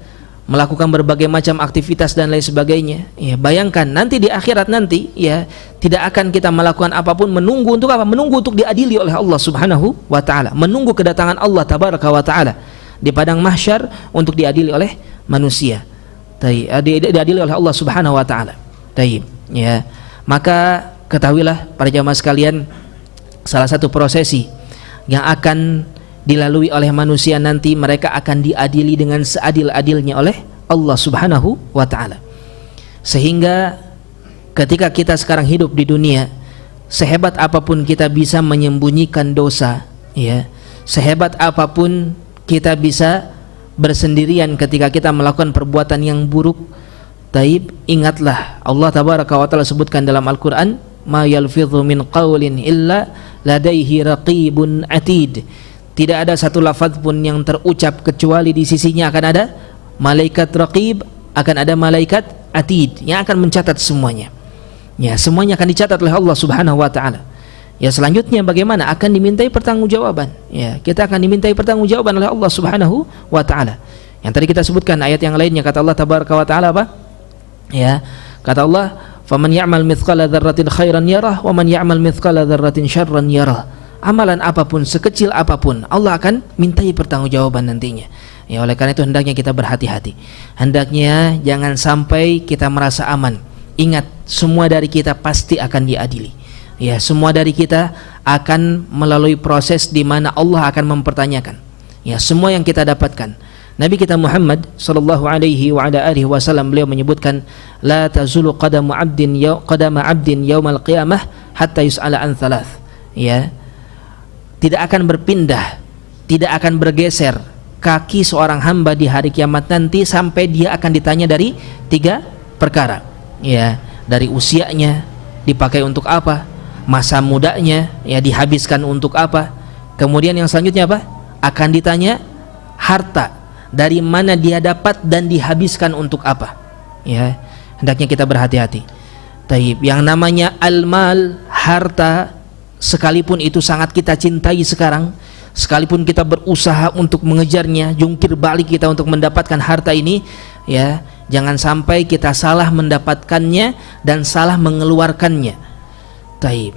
melakukan berbagai macam aktivitas dan lain sebagainya. Ya, bayangkan nanti di akhirat nanti, ya, tidak akan kita melakukan apapun, menunggu untuk apa? Menunggu untuk diadili oleh Allah Subhanahu wa taala, menunggu kedatangan Allah tabaraka wa taala di padang mahsyar untuk diadili oleh manusia. Diadili oleh Allah Subhanahu wa taala. Taib, ya. Maka ketahuilah para jamaah sekalian, salah satu prosesi yang akan dilalui oleh manusia nanti, mereka akan diadili dengan seadil-adilnya oleh Allah Subhanahu wa taala. Sehingga ketika kita sekarang hidup di dunia, sehebat apapun kita bisa menyembunyikan dosa, ya, sehebat apapun kita bisa bersendirian ketika kita melakukan perbuatan yang buruk, taib, ingatlah Allah tabaraka wa taala sebutkan dalam Al-Qur'an, ma yalfidhu min qawlin illa ladaihi raqibun atid. Tidak ada satu lafaz pun yang terucap kecuali di sisinya akan ada malaikat raqib, akan ada malaikat atid yang akan mencatat semuanya. Ya, semuanya akan dicatat oleh Allah Subhanahu wa taala. Ya, selanjutnya bagaimana? Akan dimintai pertanggungjawaban. Ya, kita akan dimintai pertanggungjawaban oleh Allah Subhanahu wa taala. Yang tadi kita sebutkan ayat yang lainnya, kata Allah tabaraka wa taala apa? Ya, kata Allah, "Faman ya'mal mithqala dzarratin khairan yarah wa man ya'mal mithqala dzarratin syarran yarah." Amalan apapun, sekecil apapun, Allah akan mintai pertanggungjawaban nantinya. Ya, oleh karena itu hendaknya kita berhati-hati. Hendaknya jangan sampai kita merasa aman. Ingat, semua dari kita pasti akan diadili. Ya, semua dari kita akan melalui proses di mana Allah akan mempertanyakan, ya, semua yang kita dapatkan. Nabi kita Muhammad sallallahu alaihi wa ala alihi wasallam, beliau menyebutkan, la tazulu qadama 'abdin yaumal qiyamah hatta yus'ala an thalath. Ya, tidak akan berpindah, tidak akan bergeser kaki seorang hamba di hari kiamat nanti sampai dia akan ditanya dari 3 perkara. ya, dari usianya dipakai untuk apa, masa mudanya ya dihabiskan untuk apa. Kemudian yang selanjutnya apa? Akan ditanya harta, dari mana dia dapat dan dihabiskan untuk apa. Ya, hendaknya kita berhati-hati. Taib, yang namanya al-mal, harta, sekalipun itu sangat kita cintai sekarang, sekalipun kita berusaha untuk mengejarnya, jungkir balik kita untuk mendapatkan harta ini, ya, jangan sampai kita salah mendapatkannya dan salah mengeluarkannya. Taib,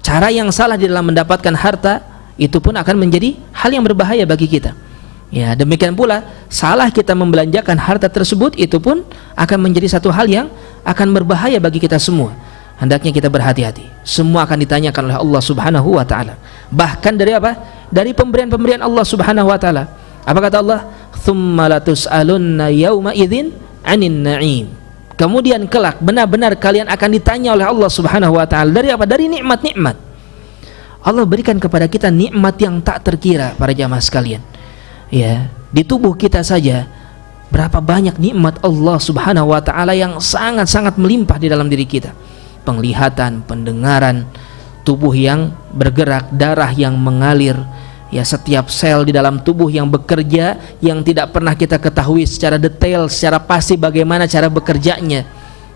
cara yang salah di dalam mendapatkan harta itu pun akan menjadi hal yang berbahaya bagi kita. Ya, demikian pula salah kita membelanjakan harta tersebut itu pun akan menjadi satu hal yang akan berbahaya bagi kita semua. Hendaknya kita berhati-hati. Semua akan ditanyakan oleh Allah Subhanahu wa taala. Bahkan dari apa? Dari pemberian-pemberian Allah Subhanahu wa taala. Apa kata Allah? "Tsumma latus'alunna yauma idzin 'anin na'im." Kemudian kelak benar-benar kalian akan ditanya oleh Allah Subhanahu wa taala dari apa? Dari nikmat-nikmat. Allah berikan kepada kita nikmat yang tak terkira, para jamaah sekalian. Ya, di tubuh kita saja berapa banyak nikmat Allah Subhanahu wa taala yang sangat-sangat melimpah di dalam diri kita. Penglihatan, pendengaran, tubuh yang bergerak, darah yang mengalir, ya, setiap sel di dalam tubuh yang bekerja yang tidak pernah kita ketahui secara detail, secara pasti bagaimana cara bekerjanya.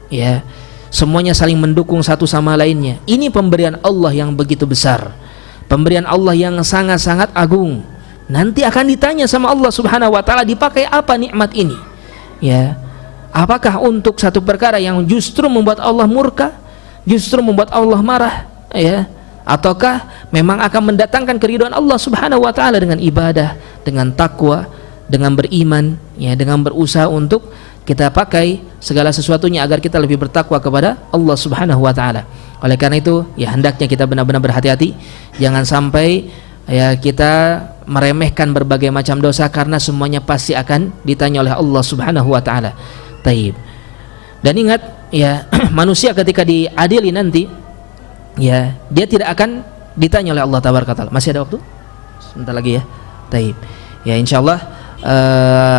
Ya, semuanya saling mendukung satu sama lainnya. Ini pemberian Allah yang begitu besar. Pemberian Allah yang sangat-sangat agung. Nanti akan ditanya sama Allah Subhanahu wa taala, dipakai apa nikmat ini? Ya. Apakah untuk satu perkara yang justru membuat Allah murka, justru membuat Allah marah, ya? Ataukah memang akan mendatangkan keridhaan Allah Subhanahu wa taala dengan ibadah, dengan takwa, dengan beriman, ya, dengan berusaha untuk kita pakai segala sesuatunya agar kita lebih bertakwa kepada Allah Subhanahu wa taala. Oleh karena itu, ya, hendaknya kita benar-benar berhati-hati, jangan sampai ya kita meremehkan berbagai macam dosa, karena semuanya pasti akan ditanya oleh Allah Subhanahu wa taala. Taib. Dan ingat, ya, manusia ketika diadili nanti, ya, dia tidak akan ditanya oleh Allah Tabaraka Taala. Masih ada waktu? Sebentar lagi ya. Taib. Ya, insyaallah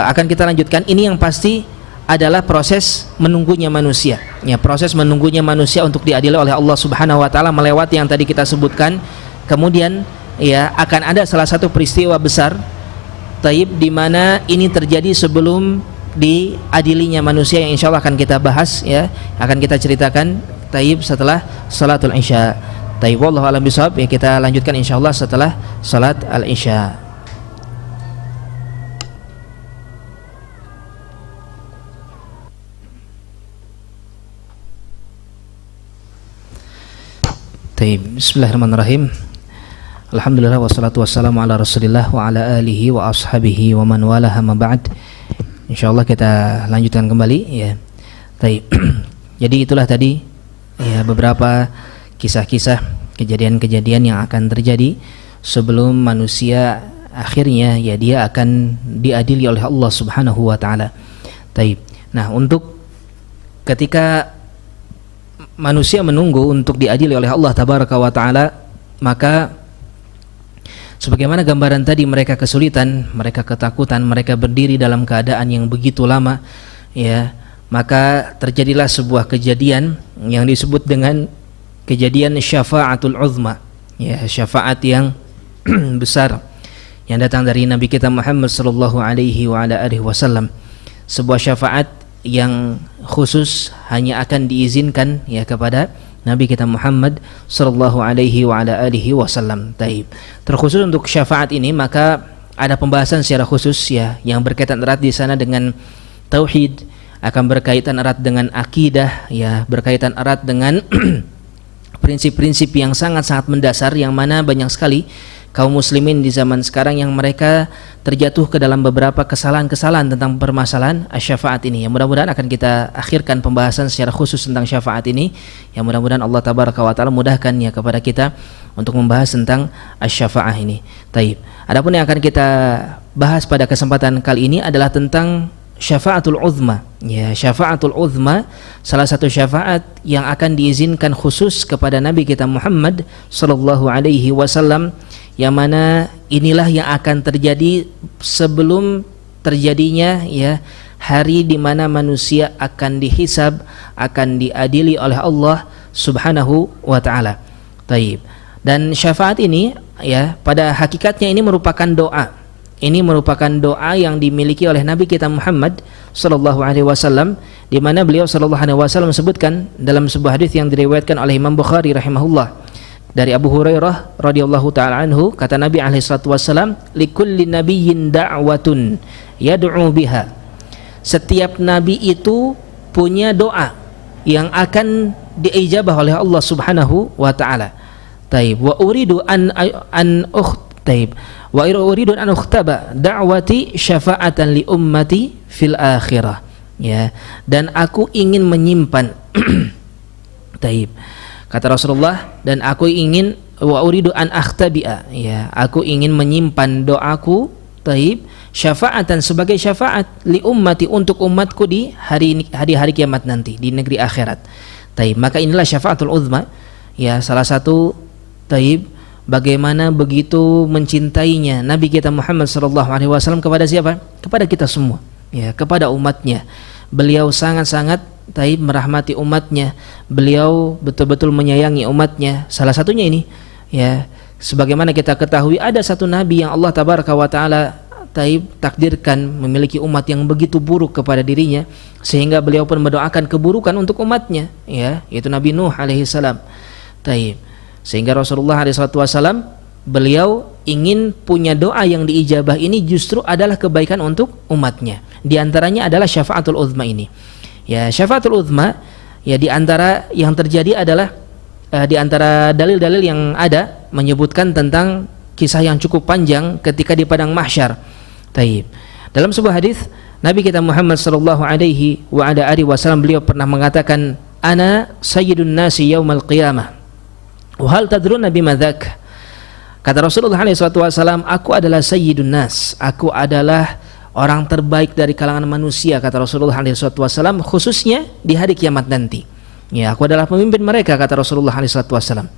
akan kita lanjutkan. Ini yang pasti adalah proses menunggunya manusia. Ya, proses menunggunya manusia untuk diadili oleh Allah Subhanahu wa taala melewati yang tadi kita sebutkan. Kemudian, ya, akan ada salah satu peristiwa besar, taib, di mana ini terjadi sebelum diadilinya manusia, yang insyaallah akan kita bahas, ya, akan kita ceritakan, taib, setelah salatul isya. Taib, wallahu a'lam bishawab. Ya, kita lanjutkan insyaallah setelah salat al-isya. Taib, bismillahirrahmanirrahim. Alhamdulillah wassalatu wassalamu ala rasulillah wa ala alihi wa ashabihi wa man walaha ma ba'd. InsyaAllah kita lanjutkan kembali, ya. Taib. Jadi itulah tadi, ya, beberapa kisah-kisah kejadian-kejadian yang akan terjadi sebelum manusia akhirnya, ya, dia akan diadili oleh Allah Subhanahu wa taala. Taib. Nah, untuk ketika manusia menunggu untuk diadili oleh Allah Tabaraka wa taala, maka sebagaimana gambaran tadi, mereka kesulitan, mereka ketakutan, mereka berdiri dalam keadaan yang begitu lama, ya, maka terjadilah sebuah kejadian yang disebut dengan kejadian syafa'atul uzma, ya, syafaat yang besar yang datang dari Nabi kita Muhammad sallallahu alaihi wa ala alihi wasallam. Sebuah syafaat yang khusus hanya akan diizinkan, ya, kepada Nabi kita Muhammad sallallahu alaihi wa ala alihi wasallam. Taib. Terkhusus untuk syafaat ini, maka ada pembahasan secara khusus, ya, yang berkaitan erat di sana dengan tauhid, akan berkaitan erat dengan akidah, ya, berkaitan erat dengan prinsip-prinsip yang sangat-sangat mendasar, yang mana banyak sekali kaum muslimin di zaman sekarang yang mereka terjatuh ke dalam beberapa kesalahan-kesalahan tentang permasalahan syafaat ini. Yang mudah-mudahan akan kita akhirkan pembahasan secara khusus tentang syafaat ini. Yang mudah-mudahan Allah Tabaraka wa taala mudahkan, ya, kepada kita untuk membahas tentang syafaat ini. Taib. Adapun yang akan kita bahas pada kesempatan kali ini adalah tentang syafaatul uzma. Ya, syafaatul uzma, salah satu syafaat yang akan diizinkan khusus kepada Nabi kita Muhammad sallallahu alaihi wasallam, yang mana inilah yang akan terjadi sebelum terjadinya, ya, hari di mana manusia akan dihisab, akan diadili oleh Allah Subhanahu wa taala. Taib. Dan syafaat ini ya pada hakikatnya ini merupakan doa. Ini merupakan doa yang dimiliki oleh Nabi kita Muhammad sallallahu alaihi wasallam, di mana beliau sallallahu alaihi wasallam sebutkan dalam sebuah hadis yang diriwayatkan oleh Imam Bukhari rahimahullah dari Abu Hurairah radhiyallahu taala anhu, kata Nabi alaihi salatu wasallam, likulli nabiyyin da'watun yad'u biha. Setiap nabi itu punya doa yang akan diijabah oleh Allah Subhanahu wa taala. Taib. Wa uridu an ukhtaba da'wati syafa'atan li ummati fil akhirah. Ya, dan aku ingin menyimpan taib. Kata Rasulullah, dan aku ingin wa uridu an akhtabi'a, ya, aku ingin menyimpan doaku taib syafa'atan sebagai syafaat li ummati untuk umatku di hari kiamat nanti di negeri akhirat. Taib. Maka inilah syafaatul uzma, ya, salah satu taib bagaimana begitu mencintainya Nabi kita Muhammad sallallahu alaihi wasallam kepada siapa? Kepada kita semua, ya, kepada umatnya. Beliau sangat-sangat taib merahmati umatnya. Beliau betul-betul menyayangi umatnya. Salah satunya ini, ya, sebagaimana kita ketahui ada satu nabi yang Allah tabaraka wa taala taib takdirkan memiliki umat yang begitu buruk kepada dirinya, sehingga beliau pun mendoakan keburukan untuk umatnya, ya, yaitu Nabi Nuh alaihi salam. Taib. Sehingga Rasulullah SAW beliau ingin punya doa yang diijabah ini justru adalah kebaikan untuk umatnya. Di antaranya adalah syafaatul uzma ini. Ya, syafaatul uzma, ya, di antara yang terjadi adalah di antara dalil-dalil yang ada menyebutkan tentang kisah yang cukup panjang ketika di padang mahsyar. Taib. Dalam sebuah hadis Nabi kita Muhammad sallallahu alaihi wasallam beliau pernah mengatakan, ana sayyidun nasi yaumal qiyamah. Wa hal tadruna bima dzak? Kata Rasulullah SAW, aku adalah sayyidun nas, aku adalah orang terbaik dari kalangan manusia, kata Rasulullah SAW, khususnya di hari kiamat nanti. Ya, aku adalah pemimpin mereka, kata Rasulullah SAW.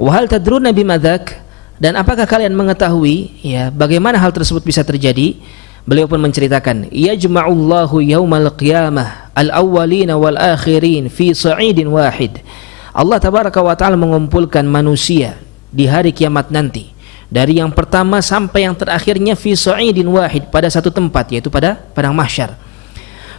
Wa hal tadruna bima dzak? Dan apakah kalian mengetahui, ya, bagaimana hal tersebut bisa terjadi? Beliau pun menceritakan, yajma'ullahu yaumal qiyamah al-awwalina wal akhirin fi sa'idin wahid. Allah tabaraka wa ta'ala mengumpulkan manusia di hari kiamat nanti, dari yang pertama sampai yang terakhirnya fi sa'idin wahid, pada satu tempat, yaitu pada padang mahsyar.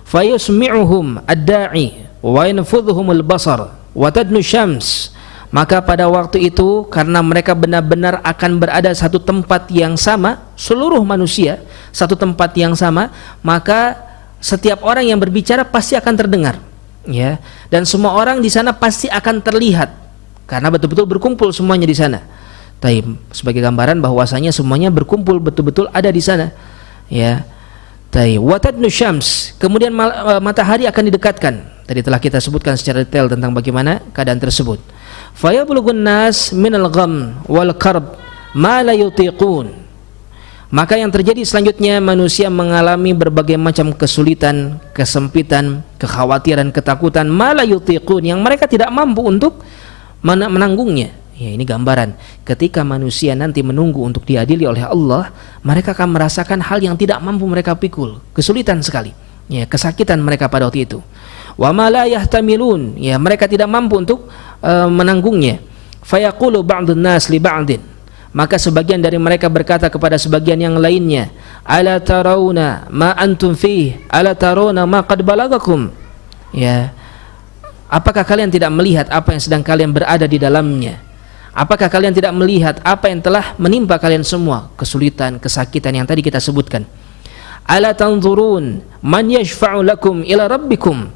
Fayusmi'uhum ad-da'i wa yanfudhuhumul basar wa tadnu syams. Maka pada waktu itu, karena mereka benar-benar akan berada satu tempat yang sama, seluruh manusia satu tempat yang sama, maka setiap orang yang berbicara pasti akan terdengar, ya, dan semua orang di sana pasti akan terlihat karena betul-betul berkumpul semuanya di sana. Taib. Sebagai gambaran bahwasanya semuanya berkumpul betul-betul ada di sana, ya. Taib. Watadnu syams, kemudian matahari akan didekatkan. Tadi telah kita sebutkan secara detail tentang bagaimana keadaan tersebut. Fayablughun nas minal gham wal karb ma la yutiqun. Maka yang terjadi selanjutnya, manusia mengalami berbagai macam kesulitan, kesempitan, kekhawatiran, ketakutan, ma la yutiqun, yang mereka tidak mampu untuk menanggungnya. Ya, ini gambaran ketika manusia nanti menunggu untuk diadili oleh Allah, mereka akan merasakan hal yang tidak mampu mereka pikul, kesulitan sekali, ya, kesakitan mereka pada waktu itu. Wa ma la yahtamilun, ya, mereka tidak mampu untuk menanggungnya. Fayaqulu ba'dun nas li ba'din, maka sebagian dari mereka berkata kepada sebagian yang lainnya, ala tarawna ma antum fih, ala tarawna ma qad balagakum, ya, apakah kalian tidak melihat apa yang sedang kalian berada di dalamnya? Apakah kalian tidak melihat apa yang telah menimpa kalian semua, kesulitan, kesakitan yang tadi kita sebutkan? Ala tanzurun man yashfa'u lakum ila rabbikum,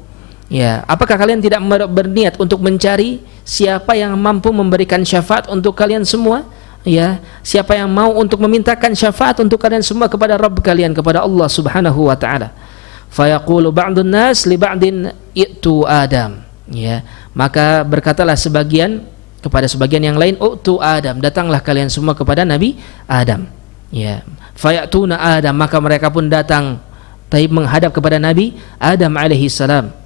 ya, apakah kalian tidak berniat untuk mencari siapa yang mampu memberikan syafaat untuk kalian semua? Ya, siapa yang mau untuk memintakan syafaat untuk kalian semua kepada Rabb kalian, kepada Allah Subhanahu wa taala. Fayaqulu ba'dun nas li ba'din itu Adam, ya, maka berkatalah sebagian kepada sebagian yang lain, utu Adam, datanglah kalian semua kepada Nabi Adam, ya. Fayatuna Adam, maka mereka pun datang taib menghadap kepada Nabi Adam alaihi salam.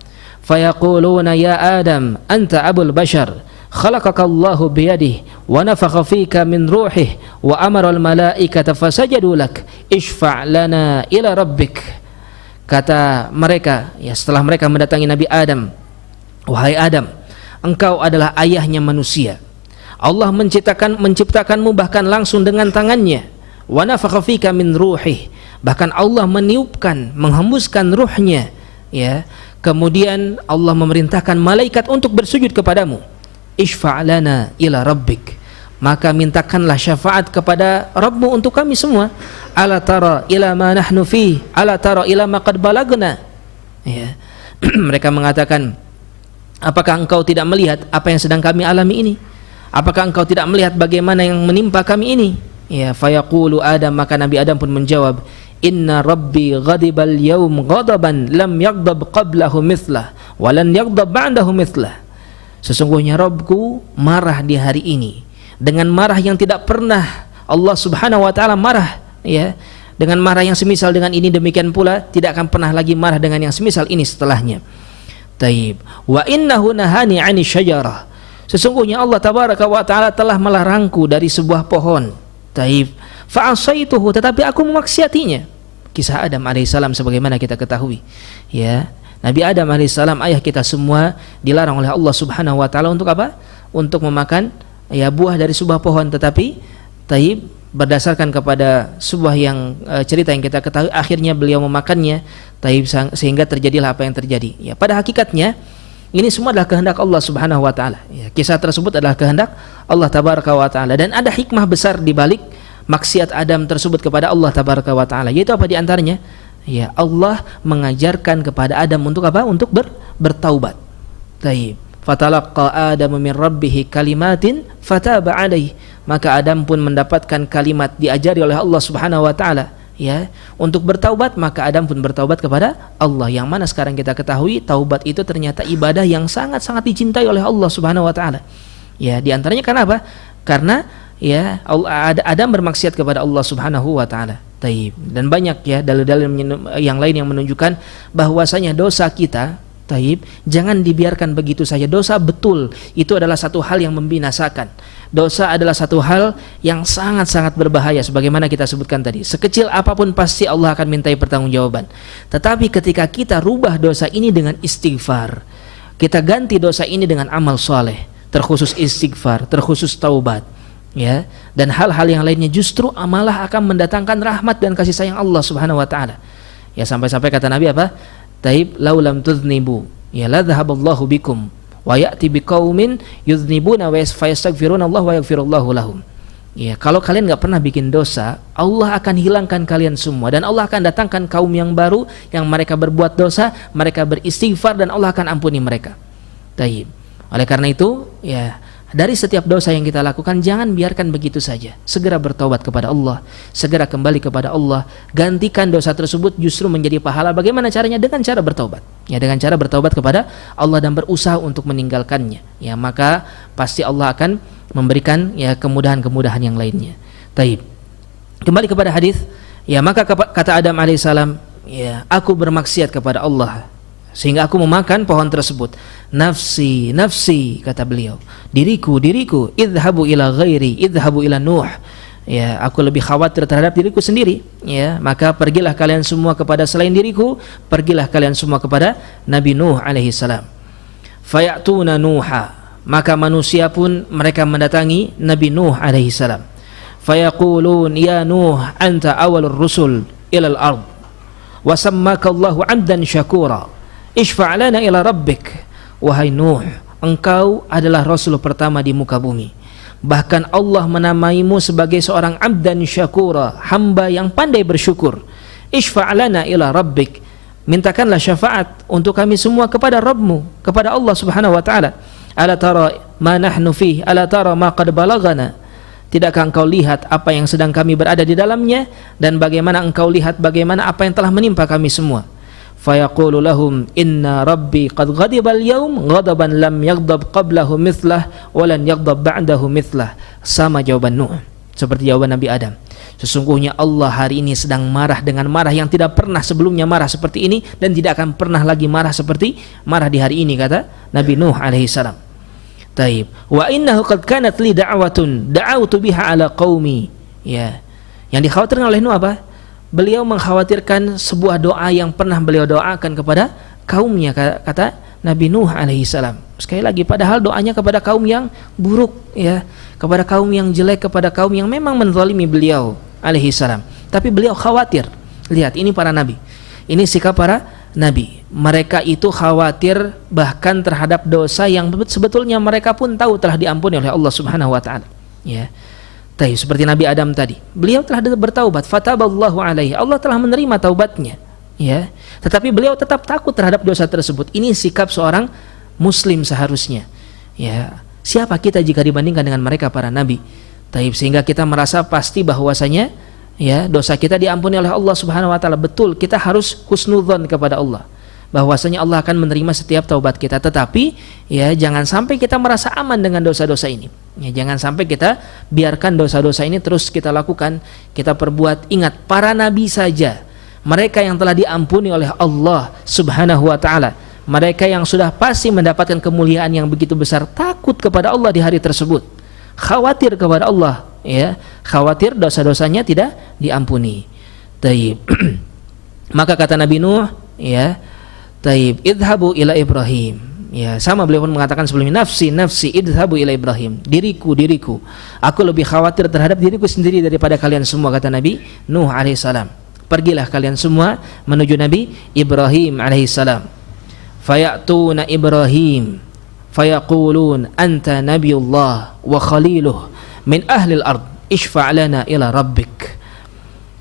Fayaquluna ya Adam anta abul bashar, khalaqakallahu biyadihi wa nafakha fika min ruhihi wa amara al malaikata fasajadu lak, ishfa' lana ila rabbik. Kata mereka, ya setelah mereka mendatangi Nabi Adam, wahai Adam, engkau adalah ayahnya manusia. Allah menciptakanmu bahkan langsung dengan tangannya. Wa nafakha fika min ruhih, bahkan Allah meniupkan, menghembuskan ruhnya, ya. Kemudian Allah memerintahkan malaikat untuk bersujud kepadamu. Ishfa' lana ila rabbik, maka mintakanlah syafaat kepada Rabbmu untuk kami semua. Ala tara ila ma nahnu fi, ala tara ila ma qad balagna, ya. Mereka mengatakan, apakah engkau tidak melihat apa yang sedang kami alami ini? Apakah engkau tidak melihat bagaimana yang menimpa kami ini? Ya, fayaqulu Adam, maka Nabi Adam pun menjawab, inna rabbi ghadibal yawm ghadaban lam yaghdab qablahu mithlah wa lan yaghdab ba'dahu mithlah. Sesungguhnya Rabbku marah di hari ini dengan marah yang tidak pernah Allah Subhanahu wa taala marah, ya, dengan marah yang semisal dengan ini, demikian pula tidak akan pernah lagi marah dengan yang semisal ini setelahnya. Taib. Wa innahu nahani 'ani syajarah. Sesungguhnya Allah tabaraka wa taala telah melarangku dari sebuah pohon. Taib. Fa asaituhu, tetapi aku memaksiatinya. Kisah Adam alaihissalam sebagaimana kita ketahui, ya. Nabi Adam alaihissalam, ayah kita semua, dilarang oleh Allah Subhanahu wa taala untuk apa? Untuk memakan, ya, buah dari sebuah pohon, tetapi taib, berdasarkan kepada sebuah yang cerita yang kita ketahui, akhirnya beliau memakannya, taib, sehingga terjadilah apa yang terjadi. Ya, pada hakikatnya ini semua adalah kehendak Allah Subhanahu wa taala. Ya, kisah tersebut adalah kehendak Allah tabaraka wa taala, dan ada hikmah besar di balik maksiat Adam tersebut kepada Allah tabaraka wa taala. Yaitu apa di antaranya? Ya, Allah mengajarkan kepada Adam untuk apa? Untuk bertaubat. Taib. Fatalaqa Adamu min rabbih kalimatin fataba alaihi, maka Adam pun mendapatkan kalimat diajari oleh Allah Subhanahu wa taala, ya, untuk bertaubat. Maka Adam pun bertaubat kepada Allah, yang mana sekarang kita ketahui taubat itu ternyata ibadah yang sangat-sangat dicintai oleh Allah Subhanahu wa taala. Ya, di antaranya karena apa? Karena, ya, Adam bermaksiat kepada Allah Subhanahu wa taala. Taib. Dan banyak, ya, dalil-dalil yang lain yang menunjukkan bahwasanya dosa kita, taib, jangan dibiarkan begitu saja. Dosa betul itu adalah satu hal yang membinasakan. Dosa adalah satu hal yang sangat-sangat berbahaya, sebagaimana kita sebutkan tadi. Sekecil apapun pasti Allah akan mintai pertanggungjawaban. Tetapi ketika kita rubah dosa ini dengan istighfar, kita ganti dosa ini dengan amal soleh, terkhusus istighfar, terkhusus taubat, ya, dan hal-hal yang lainnya, justru amalah akan mendatangkan rahmat dan kasih sayang Allah Subhanahu wa taala. Ya, sampai-sampai kata Nabi apa? Taib, laulam tudznibu, ya la dhahaballahu bikum wa ya'ti biqaumin yudznibuna wa yastaghfiruna Allah wa yaghfirullahu lahum. Ya, kalau kalian enggak pernah bikin dosa, Allah akan hilangkan kalian semua, dan Allah akan datangkan kaum yang baru yang mereka berbuat dosa, mereka beristighfar, dan Allah akan ampuni mereka. Taib. Oleh karena itu, ya, dari setiap dosa yang kita lakukan, jangan biarkan begitu saja. Segera bertaubat kepada Allah, segera kembali kepada Allah, gantikan dosa tersebut justru menjadi pahala. Bagaimana caranya? Dengan cara bertaubat. Ya, dengan cara bertaubat kepada Allah dan berusaha untuk meninggalkannya. Ya, maka pasti Allah akan memberikan, ya, kemudahan-kemudahan yang lainnya. Taib. Kembali kepada hadis, ya, maka kata Adam alaihissalam, ya, aku bermaksiat kepada Allah sehingga aku memakan pohon tersebut. Nafsi, nafsi, kata beliau, diriku, diriku. Idhabu ila ghairi, idhabu ila Nuh. Ya, aku lebih khawatir terhadap diriku sendiri. Ya, maka pergilah kalian semua kepada selain diriku, pergilah kalian semua kepada Nabi Nuh alaihi salam. Fayatuna Nuha, maka manusia pun mereka mendatangi Nabi Nuh alaihi salam. Fayaqulun ya Nuh anta awalur rusul ilal ard wa sammaka Allahu 'abdan syakura. Ishfa' lana ila rabbik. Wahai Nuh, engkau adalah rasul pertama di muka bumi. Bahkan Allah menamaimu sebagai seorang abdan syakura, hamba yang pandai bersyukur. Ishfa' lana ila rabbik. Mintakanlah syafaat untuk kami semua kepada Rabbmu, kepada Allah Subhanahu wa taala. Ala tara ma nahnu fihi, ala tara ma qad balagana. Tidakkah engkau lihat apa yang sedang kami berada di dalamnya, dan bagaimana engkau lihat bagaimana apa yang telah menimpa kami semua. Fayaqulu lahum inna rabbi qad ghadiba al-yawm ghadaban lam yaghdab qablahu mithlah wa lan yaghdab ba'dahu mithlah. Sama jawaban Nuh seperti jawaban Nabi Adam. Sesungguhnya Allah hari ini sedang marah dengan marah yang tidak pernah sebelumnya marah seperti ini, dan tidak akan pernah lagi marah seperti marah di hari ini, kata Nabi Nuh alaihi salam. Taib. Wa innahu qad kanat li da'watun da'awtu biha ala qaumi. Ya. Yang dikhawatirkan oleh Nuh apa? beliau mengkhawatirkan sebuah doa yang pernah beliau doakan kepada kaumnya, kata Nabi Nuh alaihi salam. Sekali lagi, padahal doanya kepada kaum yang buruk, ya, kepada kaum yang jelek, kepada kaum yang memang menzalimi beliau alaihi salam. Tapi beliau khawatir. Lihat, ini para nabi. Ini sikap para nabi. Mereka itu khawatir bahkan terhadap dosa yang sebetulnya mereka pun tahu telah diampuni oleh Allah Subhanahu wa taala. Ya. Seperti Nabi Adam tadi, beliau telah bertaubat, fataballahu alaihi, Allah telah menerima taubatnya, ya. Tetapi beliau tetap takut terhadap dosa tersebut. Ini sikap seorang muslim seharusnya, ya. Siapa kita jika dibandingkan dengan mereka para nabi? Sehingga kita merasa pasti bahwasanya, ya, dosa kita diampuni oleh Allah Subhanahu wa taala. Betul, kita harus husnudzon kepada Allah, bahwasanya Allah akan menerima setiap taubat kita. Tetapi, ya, jangan sampai kita merasa aman dengan dosa-dosa ini. Ya, jangan sampai kita biarkan dosa-dosa ini terus kita lakukan, kita perbuat. Ingat, para nabi saja, mereka yang telah diampuni oleh Allah Subhanahu wa taala, mereka yang sudah pasti mendapatkan kemuliaan yang begitu besar, takut kepada Allah di hari tersebut, khawatir kepada Allah, ya, khawatir dosa-dosanya tidak diampuni. Maka kata Nabi Nuh, ya, idhabu ila Ibrahim. Ya, sama beliau pun mengatakan sebelumnya, nafsi nafsi idhabu ila Ibrahim, diriku diriku, aku lebih khawatir terhadap diriku sendiri daripada kalian semua, kata Nabi Nuh alaihissalam. Pergilah kalian semua menuju Nabi Ibrahim alaihissalam. Fayatuna Ibrahim fayaqulun anta nabiyullah wa khaliluh min ahlil ard ishfa' lana ila rabbik.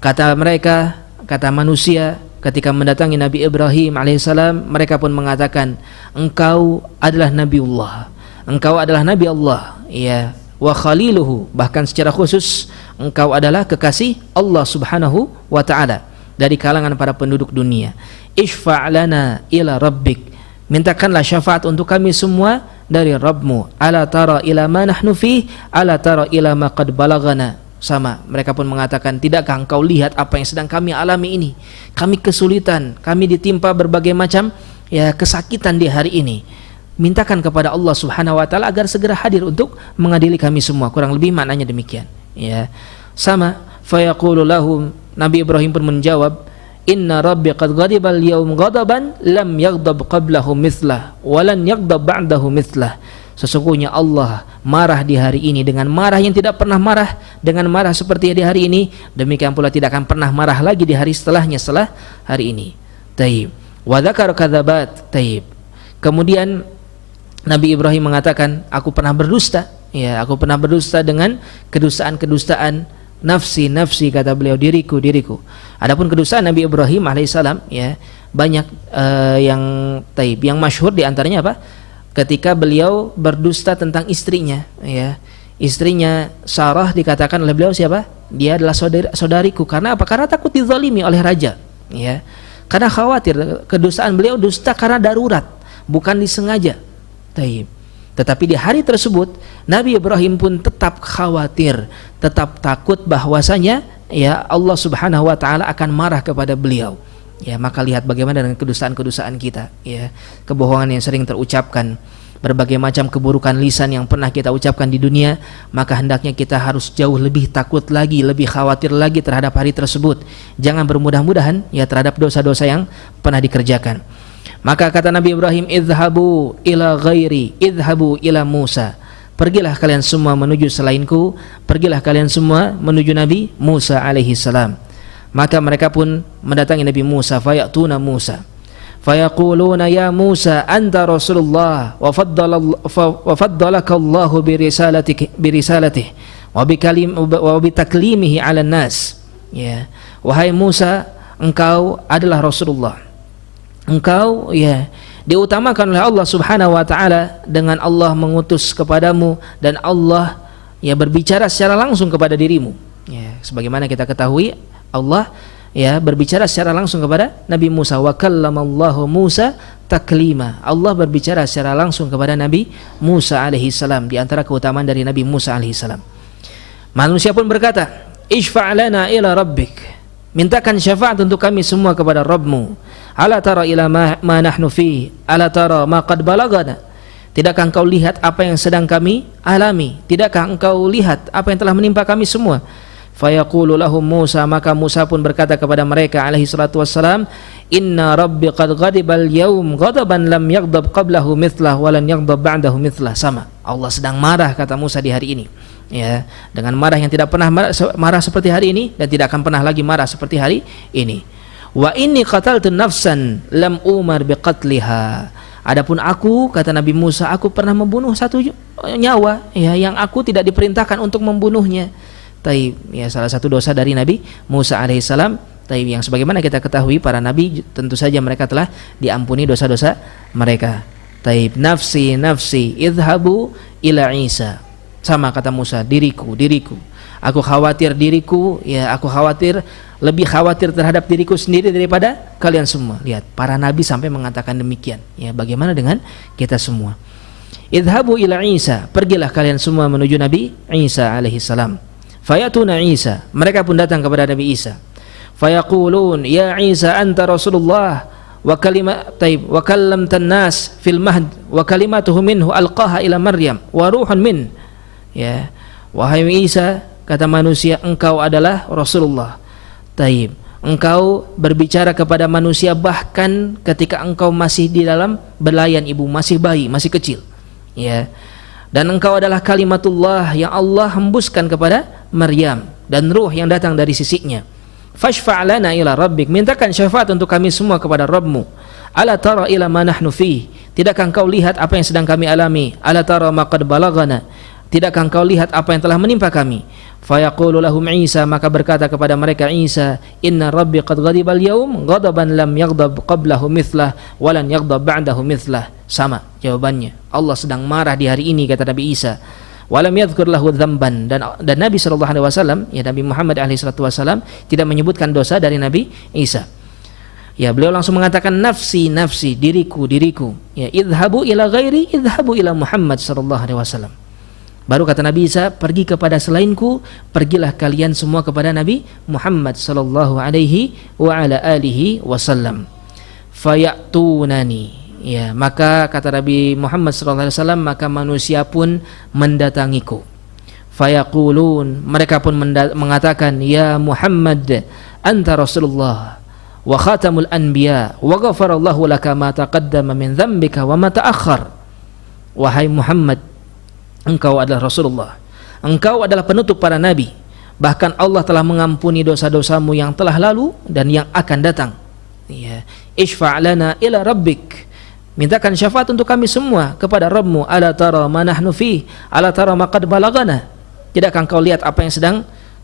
Kata mereka, kata manusia, ketika mendatangi Nabi Ibrahim alaihissalam, mereka pun mengatakan, engkau adalah Nabiullah, engkau adalah Nabi Allah, ya, wa khaliluhu, bahkan secara khusus engkau adalah kekasih Allah Subhanahu wa ta'ala dari kalangan para penduduk dunia. Ishfa' lana ila rabbik, mintakanlah syafaat untuk kami semua dari Rabbmu. Ala tara ila ma nahnu fi, ala tara ila ma qad balagana. Sama, mereka pun mengatakan, tidakkah engkau lihat apa yang sedang kami alami ini? Kami kesulitan, kami ditimpa berbagai macam, ya, kesakitan di hari ini. Mintakan kepada Allah Subhanahu wa taala agar segera hadir untuk mengadili kami semua. Kurang lebih maknanya demikian, ya. Sama, fayaqulu lahum, Nabi Ibrahim pun menjawab, inna rabbi qad ghadiba al-yawm ghadaban lam yaghdab qablahu mithlah wa lan yaghdab ba'dahu mithlah. Sesungguhnya Allah marah di hari ini dengan marah yang tidak pernah marah, dengan marah seperti di hari ini, demikian pula tidak akan pernah marah lagi di hari setelahnya, setelah hari ini. Wa dzakara kadzabat. Kemudian Nabi Ibrahim mengatakan, aku pernah berdusta, ya, aku pernah berdusta dengan kedustaan-kedustaan. Nafsi nafsi, kata beliau, diriku diriku. Adapun kedustaan Nabi Ibrahim alaihissalam, ya, banyak yang masyhur di antaranya apa? Ketika beliau berdusta tentang istrinya, ya, istrinya Sarah, dikatakan oleh beliau siapa? Dia adalah saudariku. Karena apa? Karena takut dizalimi oleh raja, ya. Karena khawatir. Kedustaan beliau dusta karena darurat, bukan disengaja. Tetapi di hari tersebut Nabi Ibrahim pun tetap khawatir, tetap takut bahwasanya, ya, Allah Subhanahu wa taala akan marah kepada beliau. Ya, maka lihat bagaimana dengan kedustaan-kedustaan kita, ya, kebohongan yang sering terucapkan, berbagai macam keburukan lisan yang pernah kita ucapkan di dunia. Maka hendaknya kita harus jauh lebih takut lagi, lebih khawatir lagi terhadap hari tersebut. Jangan bermudah-mudahan, ya, terhadap dosa-dosa yang pernah dikerjakan. Maka kata Nabi Ibrahim, idhabu ila ghairi, idhabu ila Musa, pergilah kalian semua menuju selainku, pergilah kalian semua menuju Nabi Musa alaihi salam. Maka mereka pun mendatangi Nabi Musa, fayatuna Musa fayaquluna ya Musa anta Rasulullah wa faddalaka Allahu bi risalatihi wa bi taklimihi 'ala nas. Ya, wahai Musa, engkau adalah Rasulullah. Engkau, ya, diutamakan oleh Allah Subhanahu wa taala dengan Allah mengutus kepadamu dan Allah, ya, berbicara secara langsung kepada dirimu. Ya, sebagaimana kita ketahui, Allah, ya, berbicara secara langsung kepada Nabi Musa. Wa kallamallahu Musa taklima. Allah berbicara secara langsung kepada Nabi Musa alaihi salam. Di antara keutamaan dari Nabi Musa alaihi salam, manusia pun berkata, ishfa' lana ila rabbik, mintakan syafaat untuk kami semua kepada Rabbmu. Ala tara ila ma nahnu fi, ala tara ma qad balagana. Tidakkah engkau lihat apa yang sedang kami alami? Tidakkah engkau lihat apa yang telah menimpa kami semua? Fayaqulu lahum Musa, maka Musa pun berkata kepada mereka alaihi salatu wassalam, inna rabbi qad ghadibal yaum ghadaban lam yaghdab qablahu mithlah wa lan yaghdab ba'dahu mithlah. Sama, Allah sedang marah, kata Musa di hari ini, ya, dengan marah yang tidak pernah marah seperti hari ini dan tidak akan pernah lagi marah seperti hari ini. Wa inni qataltu nafsan lam umar biqatliha. Adapun aku, kata Nabi Musa, aku pernah membunuh satu nyawa, ya, yang aku tidak diperintahkan untuk membunuhnya. Taib, ya, salah satu dosa dari Nabi Musa alaihissalam. Taib, yang sebagaimana kita ketahui para nabi tentu saja mereka telah diampuni dosa-dosa mereka. Taib, nafsi nafsi idhabu ila Isa. Sama kata Musa, diriku diriku. Aku khawatir diriku, ya, aku khawatir, lebih khawatir terhadap diriku sendiri daripada kalian semua. Lihat, para nabi sampai mengatakan demikian. Ya, bagaimana dengan kita semua? Idhabu ila Isa, pergilah kalian semua menuju Nabi Isa alaihissalam. Fayatuna Isa, mereka pun datang kepada Nabi Isa. Fayaqulun, ya Isa anta Rasulullah wa wa kallamtan nas fil mahd wa kalimatuhu minhu alqaha ila Maryam wa ruhun min. Ya, wahai Isa, kata manusia, engkau adalah Rasulullah. Taib, engkau berbicara kepada manusia bahkan ketika engkau masih di dalam belayan ibu, masih bayi, masih kecil. Ya. Dan engkau adalah kalimatullah yang Allah hembuskan kepada Maryam dan ruh yang datang dari sisinya. Fashfa' lana ila rabbik, mintakan syafaat untuk kami semua kepada Rabbmu. Ala tara ila ma nahnu fi, tidakkah engkau lihat apa yang sedang kami alami? Ala tara ma qad balagana, tidakkah engkau lihat apa yang telah menimpa kami? Fayaqulu lahum Isa, maka berkata kepada mereka Isa, inna rabbi qad ghadibal yaum ghadaban lam yaghdab qablahu mithlah wa lan yaghdab ba'dahu mithlah. Sama jawabannya, Allah sedang marah di hari ini, kata Nabi Isa. Walam yadhkur lahu dzamban, dan Nabi sallallahu alaihi wasallam, ya, Nabi Muhammad alaihi salatu wasallam tidak menyebutkan dosa dari Nabi Isa. Ya, beliau langsung mengatakan nafsi nafsi, diriku diriku. Ya, idhabu ila ghairi idhabu ila Muhammad sallallahu alaihi wasallam. Baru kata Nabi Isa, pergi kepada selainku, pergilah kalian semua kepada Nabi Muhammad sallallahu alaihi wa ala alihi wasallam. Fayatunani, ya, maka kata Nabi Muhammad sallallahu alaihi wasallam, maka manusia pun mendatangiku. Fayaqulun, mereka pun mengatakan, ya Muhammad anta Rasulullah wa khatamul anbiya wa ghafarallahu laka ma taqaddama min dzambika wa ma ta'akhkhar. Wahai Muhammad, engkau adalah Rasulullah, engkau adalah penutup para nabi, bahkan Allah telah mengampuni dosa-dosamu yang telah lalu dan yang akan datang. Ya, isfa' lana ila rabbik, mintakan syafaat untuk kami semua kepada Rabbmu. Ala tara ma nahnu fi, ala tara ma qad balagana, tidakkah engkau lihat apa yang sedang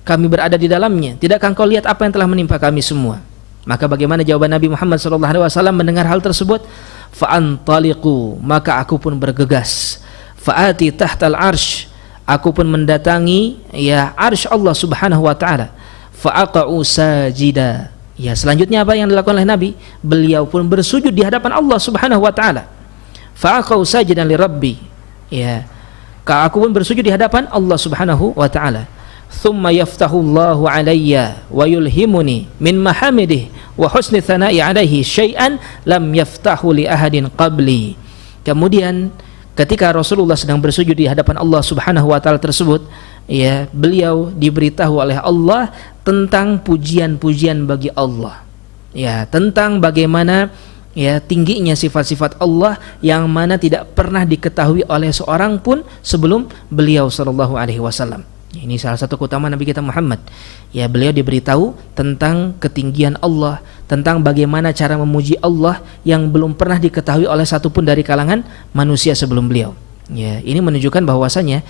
kami berada di dalamnya? Tidakkah engkau lihat apa yang telah menimpa kami semua? Maka bagaimana jawaban Nabi Muhammad sallallahu alaihi wasallam mendengar hal tersebut? Fa antaliqu, maka aku pun bergegas. Fa'ati tahtal arsh, aku pun mendatangi, ya, arsh Allah subhanahu wa ta'ala. Fa'aqa'u sajida, ya, selanjutnya apa yang dilakukan oleh Nabi? Beliau pun bersujud di hadapan Allah subhanahu wa ta'ala. Fa'aqa'u sajidan li rabbi, ya, aku pun bersujud di hadapan Allah subhanahu wa ta'ala. Thumma yaftahu Allahu alayya wa yulhimuni min mahamidih wa husni thana'i alaihi syai'an lam yaftahu li ahadin qabli. Kemudian ketika Rasulullah sedang bersujud di hadapan Allah subhanahu wa ta'ala tersebut, ya, beliau diberitahu oleh Allah tentang pujian-pujian bagi Allah, ya, tentang bagaimana, ya, tingginya sifat-sifat Allah yang mana tidak pernah diketahui oleh seorang pun sebelum beliau sallallahu alaihi wasallam. Ini salah satu keutamaan Nabi kita Muhammad. Ya, beliau diberitahu tentang ketinggian Allah, tentang bagaimana cara memuji Allah yang belum pernah diketahui oleh satupun dari kalangan manusia sebelum beliau. Ya, ini menunjukkan bahwasanya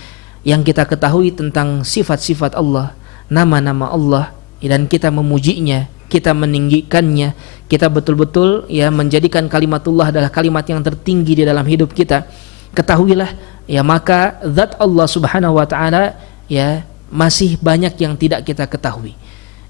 yang kita ketahui tentang sifat-sifat Allah, nama-nama Allah, dan kita memujinya, kita meninggikannya, kita betul-betul, ya, menjadikan kalimatullah adalah kalimat yang tertinggi di dalam hidup kita. Ketahuilah, ya, maka zat Allah subhanahu wa ta'ala, ya, masih banyak yang tidak kita ketahui.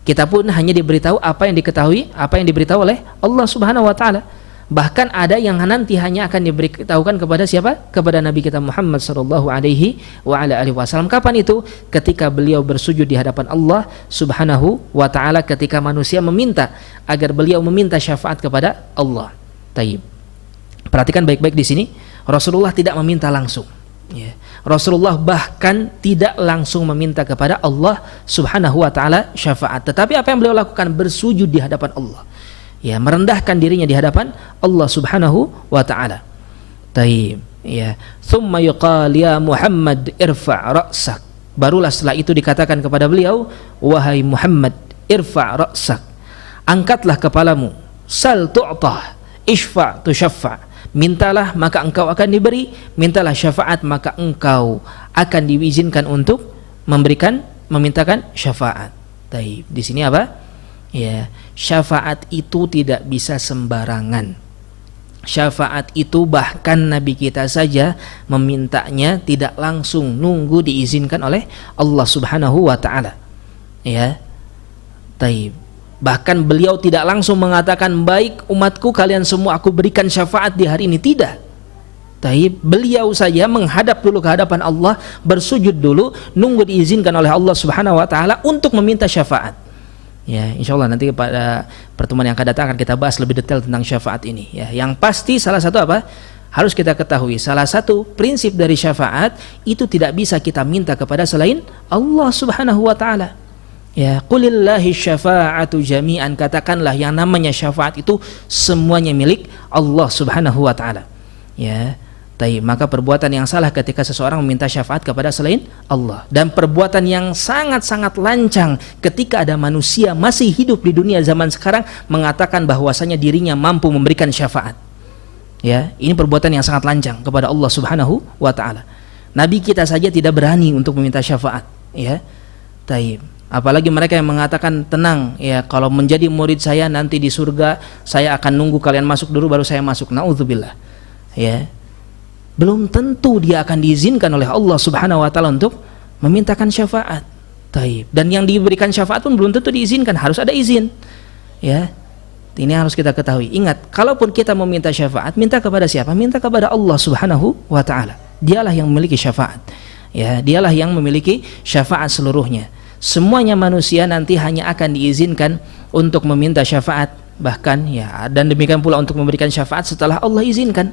Kita pun hanya diberitahu apa yang diketahui, apa yang diberitahu oleh Allah subhanahu wa ta'ala. Bahkan ada yang nanti hanya akan diberitahukan kepada siapa? Kepada Nabi kita Muhammad sallallahu alaihi wa ala alihi wasallam. Kapan itu? Ketika beliau bersujud di hadapan Allah subhanahu wa ta'ala, ketika manusia meminta agar beliau meminta syafaat kepada Allah. Taib. Perhatikan baik-baik di sini, Rasulullah tidak meminta langsung. Ya. Rasulullah bahkan tidak langsung meminta kepada Allah Subhanahu wa taala syafaat, tetapi apa yang beliau lakukan? Bersujud di hadapan Allah. Ya, merendahkan dirinya di hadapan Allah Subhanahu wa taala. Taib. Ya. Tsumma yuqal ya Muhammad irfa' ra'sak. Barulah setelah itu dikatakan kepada beliau, wahai Muhammad, irfa' ra'sak. Angkatlah kepalamu. Sal tu'tah, isfa' tusyaffa'. Mintalah maka engkau akan diberi, mintalah syafaat maka engkau akan diizinkan untuk memintakan syafaat. Taib. Di sini apa? Ya, syafaat itu tidak bisa sembarangan. Syafaat itu bahkan Nabi kita saja memintanya tidak langsung, nunggu diizinkan oleh Allah Subhanahu wa taala. Ya. Taib. Bahkan beliau tidak langsung mengatakan, baik umatku kalian semua aku berikan syafaat di hari ini, tidak. Taib. Beliau saja menghadap dulu ke hadapan Allah, bersujud dulu, nunggu diizinkan oleh Allah Subhanahu wa taala untuk meminta syafaat. Ya, insyaallah nanti pada pertemuan yang akan datang akan kita bahas lebih detail tentang syafaat ini. Ya, yang pasti salah satu apa? Harus kita ketahui, salah satu prinsip dari syafaat itu tidak bisa kita minta kepada selain Allah Subhanahu wa taala. Ya, qulillahi syafa'atu jami'an, katakanlah yang namanya syafaat itu semuanya milik Allah Subhanahu wa taala. Ya. Maka perbuatan yang salah ketika seseorang meminta syafaat kepada selain Allah, dan perbuatan yang sangat-sangat lancang ketika ada manusia masih hidup di dunia zaman sekarang mengatakan bahwasanya dirinya mampu memberikan syafaat. Ya, ini perbuatan yang sangat lancang kepada Allah Subhanahu wa taala. Nabi kita saja tidak berani untuk meminta syafaat, ya. Apalagi mereka yang mengatakan, tenang ya, kalau menjadi murid saya nanti di surga saya akan nunggu kalian masuk dulu baru saya masuk. Naudzubillah. Ya. Belum tentu dia akan diizinkan oleh Allah Subhanahu wa taala untuk memintakan syafaat. Dan yang diberikan syafaat pun belum tentu diizinkan, harus ada izin. Ya. Ini harus kita ketahui. Ingat, kalaupun kita meminta syafaat, minta kepada siapa? Minta kepada Allah Subhanahu wa taala. Dialah yang memiliki syafaat. Ya, dialah yang memiliki syafaat seluruhnya. Semuanya manusia nanti hanya akan diizinkan untuk meminta syafaat, bahkan ya, dan demikian pula untuk memberikan syafaat setelah Allah izinkan.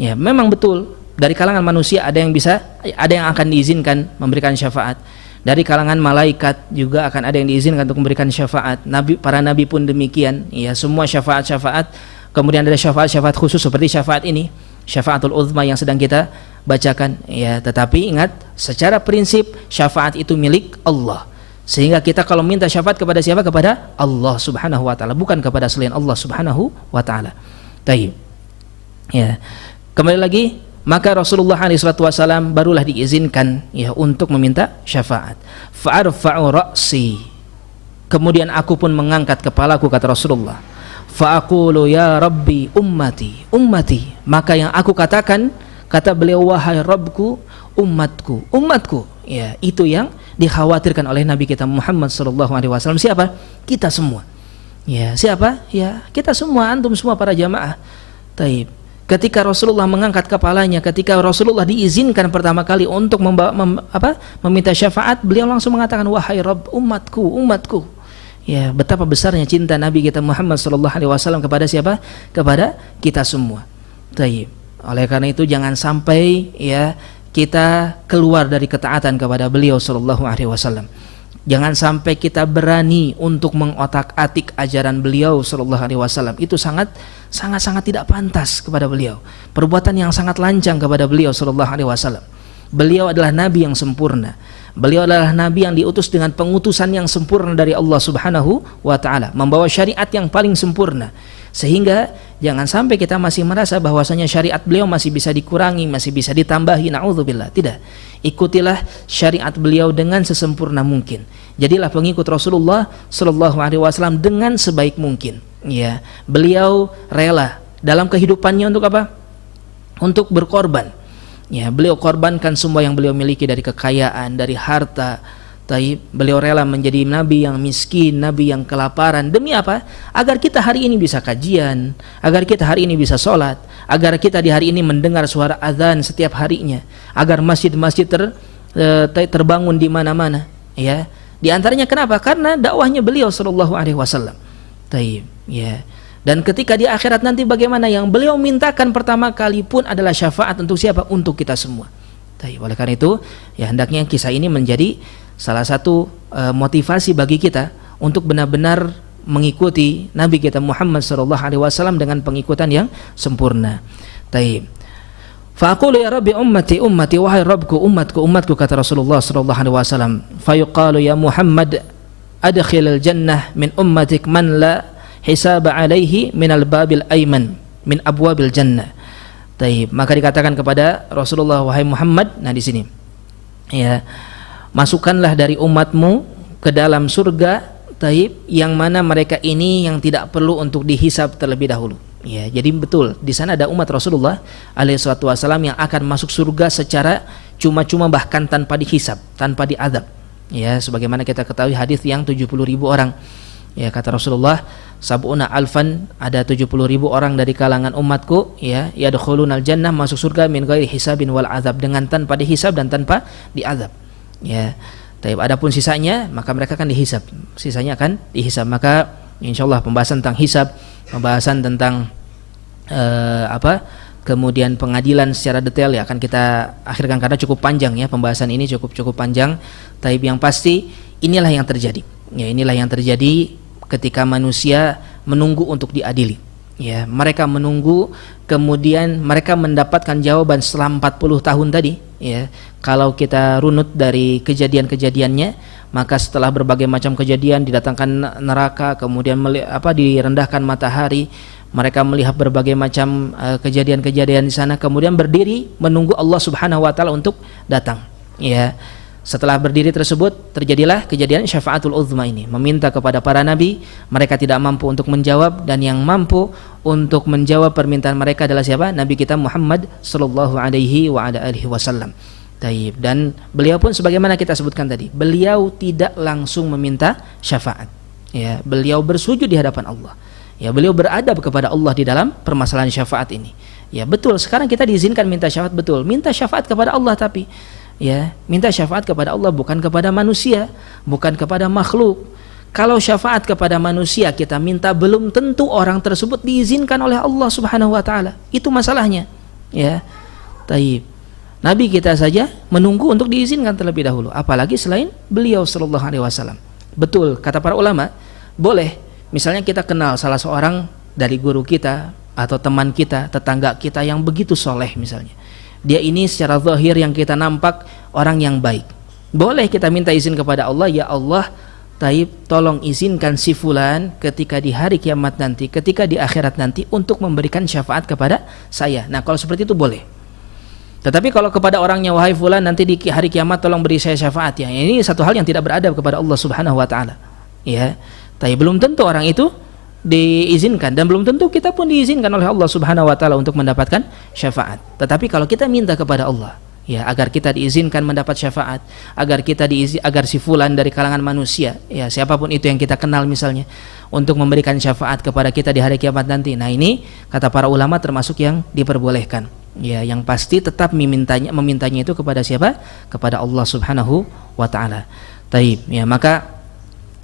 Ya, memang betul dari kalangan manusia ada yang akan diizinkan memberikan syafaat. Dari kalangan malaikat juga akan ada yang diizinkan untuk memberikan syafaat. Para nabi pun demikian. Ya, semua syafaat. Kemudian ada syafaat khusus seperti syafaat ini, syafaatul uzma yang sedang kita bacakan. Ya, tetapi ingat, secara prinsip syafaat itu milik Allah. Sehingga kita kalau minta syafaat kepada siapa? Kepada Allah Subhanahu wa taala, bukan kepada selain Allah Subhanahu wa taala. Baik. Ya. Kembali lagi, maka Rasulullah SAW barulah diizinkan ya untuk meminta syafaat. Fa'arfa'u ra'si, kemudian aku pun mengangkat kepalaku, kata Rasulullah. Fa'aqulu ya Rabbi ummati, maka yang aku katakan, kata beliau, wahai Rabbku, umatku. Ya, itu yang dikhawatirkan oleh Nabi kita Muhammad SAW. Siapa? Kita semua. Ya, siapa? Ya, kita semua, antum semua para jamaah. Taib. Ketika Rasulullah mengangkat kepalanya, ketika Rasulullah diizinkan pertama kali untuk meminta syafaat, beliau langsung mengatakan, wahai Rabb, umatku. Ya, betapa besarnya cinta Nabi kita Muhammad SAW kepada siapa? Kepada kita semua. Taib. Oleh karena itu jangan sampai ya kita keluar dari ketaatan kepada beliau SAW. Jangan sampai kita berani untuk mengotak-atik ajaran beliau sallallahu alaihi wasallam. Itu sangat tidak pantas kepada beliau. Perbuatan yang sangat lancang kepada beliau sallallahu alaihi wasallam. Beliau adalah nabi yang sempurna. Beliau adalah nabi yang diutus dengan pengutusan yang sempurna dari Allah Subhanahu wa taala, membawa syariat yang paling sempurna. Sehingga jangan sampai kita masih merasa bahwasanya syariat beliau masih bisa dikurangi, masih bisa ditambahi. Na'udzubillah. Tidak. Ikutilah syariat beliau dengan sesempurna mungkin. Jadilah pengikut Rasulullah sallallahu alaihi wasallam dengan sebaik mungkin. Ya, beliau rela dalam kehidupannya untuk apa? Untuk berkorban. Ya, beliau korbankan semua yang beliau miliki dari kekayaan, dari harta. Beliau rela menjadi nabi yang miskin, nabi yang kelaparan. Demi apa? Agar kita hari ini bisa kajian, agar kita hari ini bisa sholat, agar kita di hari ini mendengar suara azan setiap harinya, agar masjid-masjid terbangun di mana-mana. Ya, di antaranya kenapa? Karena dakwahnya beliau sallallahu alaihi wasallam. Ya. Dan ketika di akhirat nanti bagaimana? Yang beliau mintakan pertama kali pun adalah syafaat untuk siapa? Untuk kita semua. Oleh karena itu, ya hendaknya kisah ini menjadi salah satu motivasi bagi kita untuk benar-benar mengikuti Nabi kita Muhammad sallallahu alaihi wasallam dengan pengikutan yang sempurna. Faqulu ya Rabbi ummati ummati, wahai Rabbku umatku umatku, kata Rasulullah sallallahu alaihi wasallam. Fayuqalu ya Muhammad adkhilil jannah min ummatik man la hisaba alaihi minal babil aiman min abwabil jannah. Maka dikatakan kepada Rasulullah, wahai Muhammad, nah di sini ya, masukkanlah dari umatmu ke dalam surga yang mana mereka ini yang tidak perlu untuk dihisab terlebih dahulu. Ya, jadi betul di sana ada umat Rasulullah alaihissalatu wassalam yang akan masuk surga secara cuma-cuma, bahkan tanpa dihisab, tanpa diadab. Ya, sebagaimana kita ketahui hadis yang 70.000 orang. Ya, kata Rasulullah, sab'una alfan, ada 70.000 orang dari kalangan umatku, ya, yadkhulunal jannah, masuk surga min ghairi hisabin wal azab, dengan tanpa dihisab dan tanpa diazab. Ya. Adapun sisanya maka mereka akan dihisab. Sisanya akan dihisab. Maka insyaallah pembahasan tentang hisab, pembahasan tentang kemudian pengadilan secara detail ya akan kita akhirkan karena cukup panjang ya, pembahasan ini cukup panjang. Yang pasti inilah yang terjadi. Ya, inilah yang terjadi ketika manusia menunggu untuk diadili. Ya, mereka menunggu, kemudian mereka mendapatkan jawaban setelah 40 tahun tadi. Ya, kalau kita runut dari kejadian-kejadiannya, maka setelah berbagai macam kejadian, didatangkan neraka, kemudian direndahkan matahari, mereka melihat berbagai macam kejadian-kejadian di sana, kemudian berdiri menunggu Allah Subhanahu wa taala untuk datang. Ya. Setelah berdiri tersebut, terjadilah kejadian syafaatul uzma ini, meminta kepada para nabi, mereka tidak mampu untuk menjawab, dan yang mampu untuk menjawab permintaan mereka adalah siapa? Nabi kita Muhammad sallallahu alaihi wa ala alihi wasallam. Dan beliau pun sebagaimana kita sebutkan tadi, beliau tidak langsung meminta syafaat. Ya, beliau bersujud di hadapan Allah. Ya, beliau beradab kepada Allah di dalam permasalahan syafaat ini. Ya, betul, sekarang kita diizinkan minta syafaat, betul. Minta syafaat kepada Allah, tapi ya, minta syafaat kepada Allah, bukan kepada manusia, bukan kepada makhluk. Kalau syafaat kepada manusia kita minta, belum tentu orang tersebut diizinkan oleh Allah Subhanahu wa taala. Itu masalahnya. Ya. Nabi kita saja menunggu untuk diizinkan terlebih dahulu, apalagi selain beliau sallallahu alaihi wasallam. Betul kata para ulama, boleh misalnya kita kenal salah seorang dari guru kita atau teman kita, tetangga kita yang begitu soleh misalnya. Dia ini secara zahir yang kita nampak orang yang baik. Boleh kita minta izin kepada Allah, ya Allah, tolong izinkan si fulan ketika di hari kiamat nanti, ketika di akhirat nanti, untuk memberikan syafaat kepada saya. Nah, kalau seperti itu boleh. Tetapi kalau kepada orangnya, wahai fulan, nanti di hari kiamat tolong beri saya syafaat, ya, ini satu hal yang tidak beradab kepada Allah Subhanahu wa taala. Ya. Tapi belum tentu orang itu diizinkan, dan belum tentu kita pun diizinkan oleh Allah Subhanahu wa taala untuk mendapatkan syafaat. Tetapi kalau kita minta kepada Allah, ya, agar kita diizinkan mendapat syafaat, agar si fulan dari kalangan manusia, ya, siapapun itu yang kita kenal misalnya, untuk memberikan syafaat kepada kita di hari kiamat nanti. Nah, ini kata para ulama termasuk yang diperbolehkan. Ya, yang pasti tetap memintanya itu kepada siapa? Kepada Allah Subhanahu wa taala. Ya, maka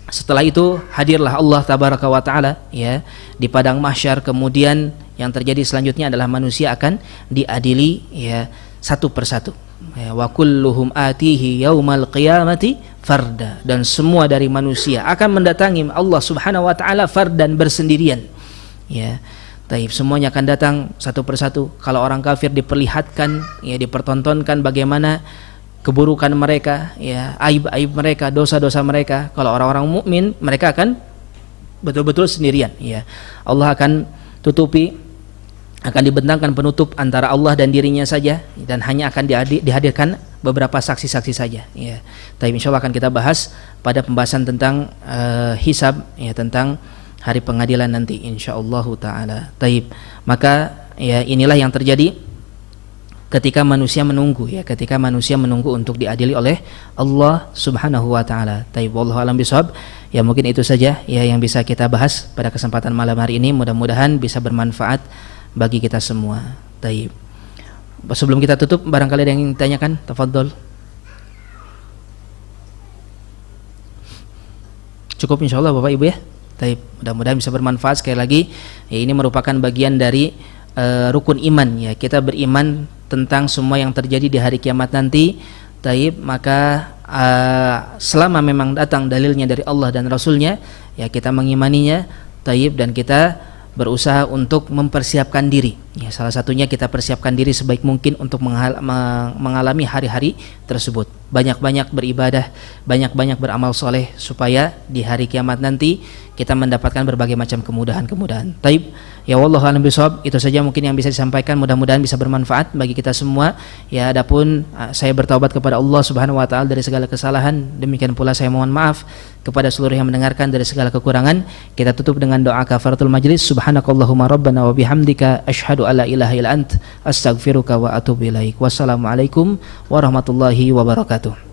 setelah itu hadirlah Allah tabaraka wa taala, ya, di padang mahsyar. Kemudian yang terjadi selanjutnya adalah manusia akan diadili, ya, satu persatu. Ya, wa kulluhum atihi yaumal qiyamati farda, dan semua dari manusia akan mendatangi Allah Subhanahu wa taala fardan, bersendirian. Ya. Semuanya akan datang satu persatu. Kalau orang kafir diperlihatkan, ya, dipertontonkan bagaimana keburukan mereka, ya, aib-aib mereka, dosa-dosa mereka. Kalau orang-orang mukmin, mereka akan betul-betul sendirian, ya. Allah akan tutupi, akan dibentangkan penutup antara Allah dan dirinya saja, dan hanya akan dihadirkan beberapa saksi-saksi saja, ya. Insyaallah akan kita bahas pada pembahasan tentang hisab, ya, tentang hari pengadilan nanti insyaallah taala. Maka, ya, inilah yang terjadi ketika manusia menunggu, ya, ketika manusia menunggu untuk diadili oleh Allah Subhanahu wa taala. Wallahu a'lam bishawab. Ya, mungkin itu saja, ya, yang bisa kita bahas pada kesempatan malam hari ini. Mudah-mudahan bisa bermanfaat bagi kita semua. Sebelum kita tutup, barangkali ada yang ditanyakan, tafadhol. Cukup insyaallah Bapak Ibu, ya. Mudah-mudahan bisa bermanfaat. Sekali lagi, ya, ini merupakan bagian dari rukun iman, ya. Kita beriman tentang semua yang terjadi di hari kiamat nanti. Taib, maka selama memang datang dalilnya dari Allah dan Rasulnya, ya kita mengimaninya. Taib, dan kita berusaha untuk mempersiapkan diri. Ya, salah satunya kita persiapkan diri sebaik mungkin untuk mengalami hari-hari tersebut. Banyak-banyak beribadah, banyak-banyak beramal soleh supaya di hari kiamat nanti kita mendapatkan berbagai macam kemudahan-kemudahan. Taib, ya wallahu a'lam bishawab. Itu saja mungkin yang bisa disampaikan, mudah-mudahan bisa bermanfaat bagi kita semua. Ya, adapun saya bertaubat kepada Allah Subhanahu wa taala dari segala kesalahan. Demikian pula saya mohon maaf kepada seluruh yang mendengarkan dari segala kekurangan. Kita tutup dengan doa kafaratul majlis. Subhanakallahumma rabbana wa bihamdika asyhadu alla ilaha illa ant astaghfiruka wa atubu ilaik. Wassalamualaikum warahmatullahi wabarakatuh.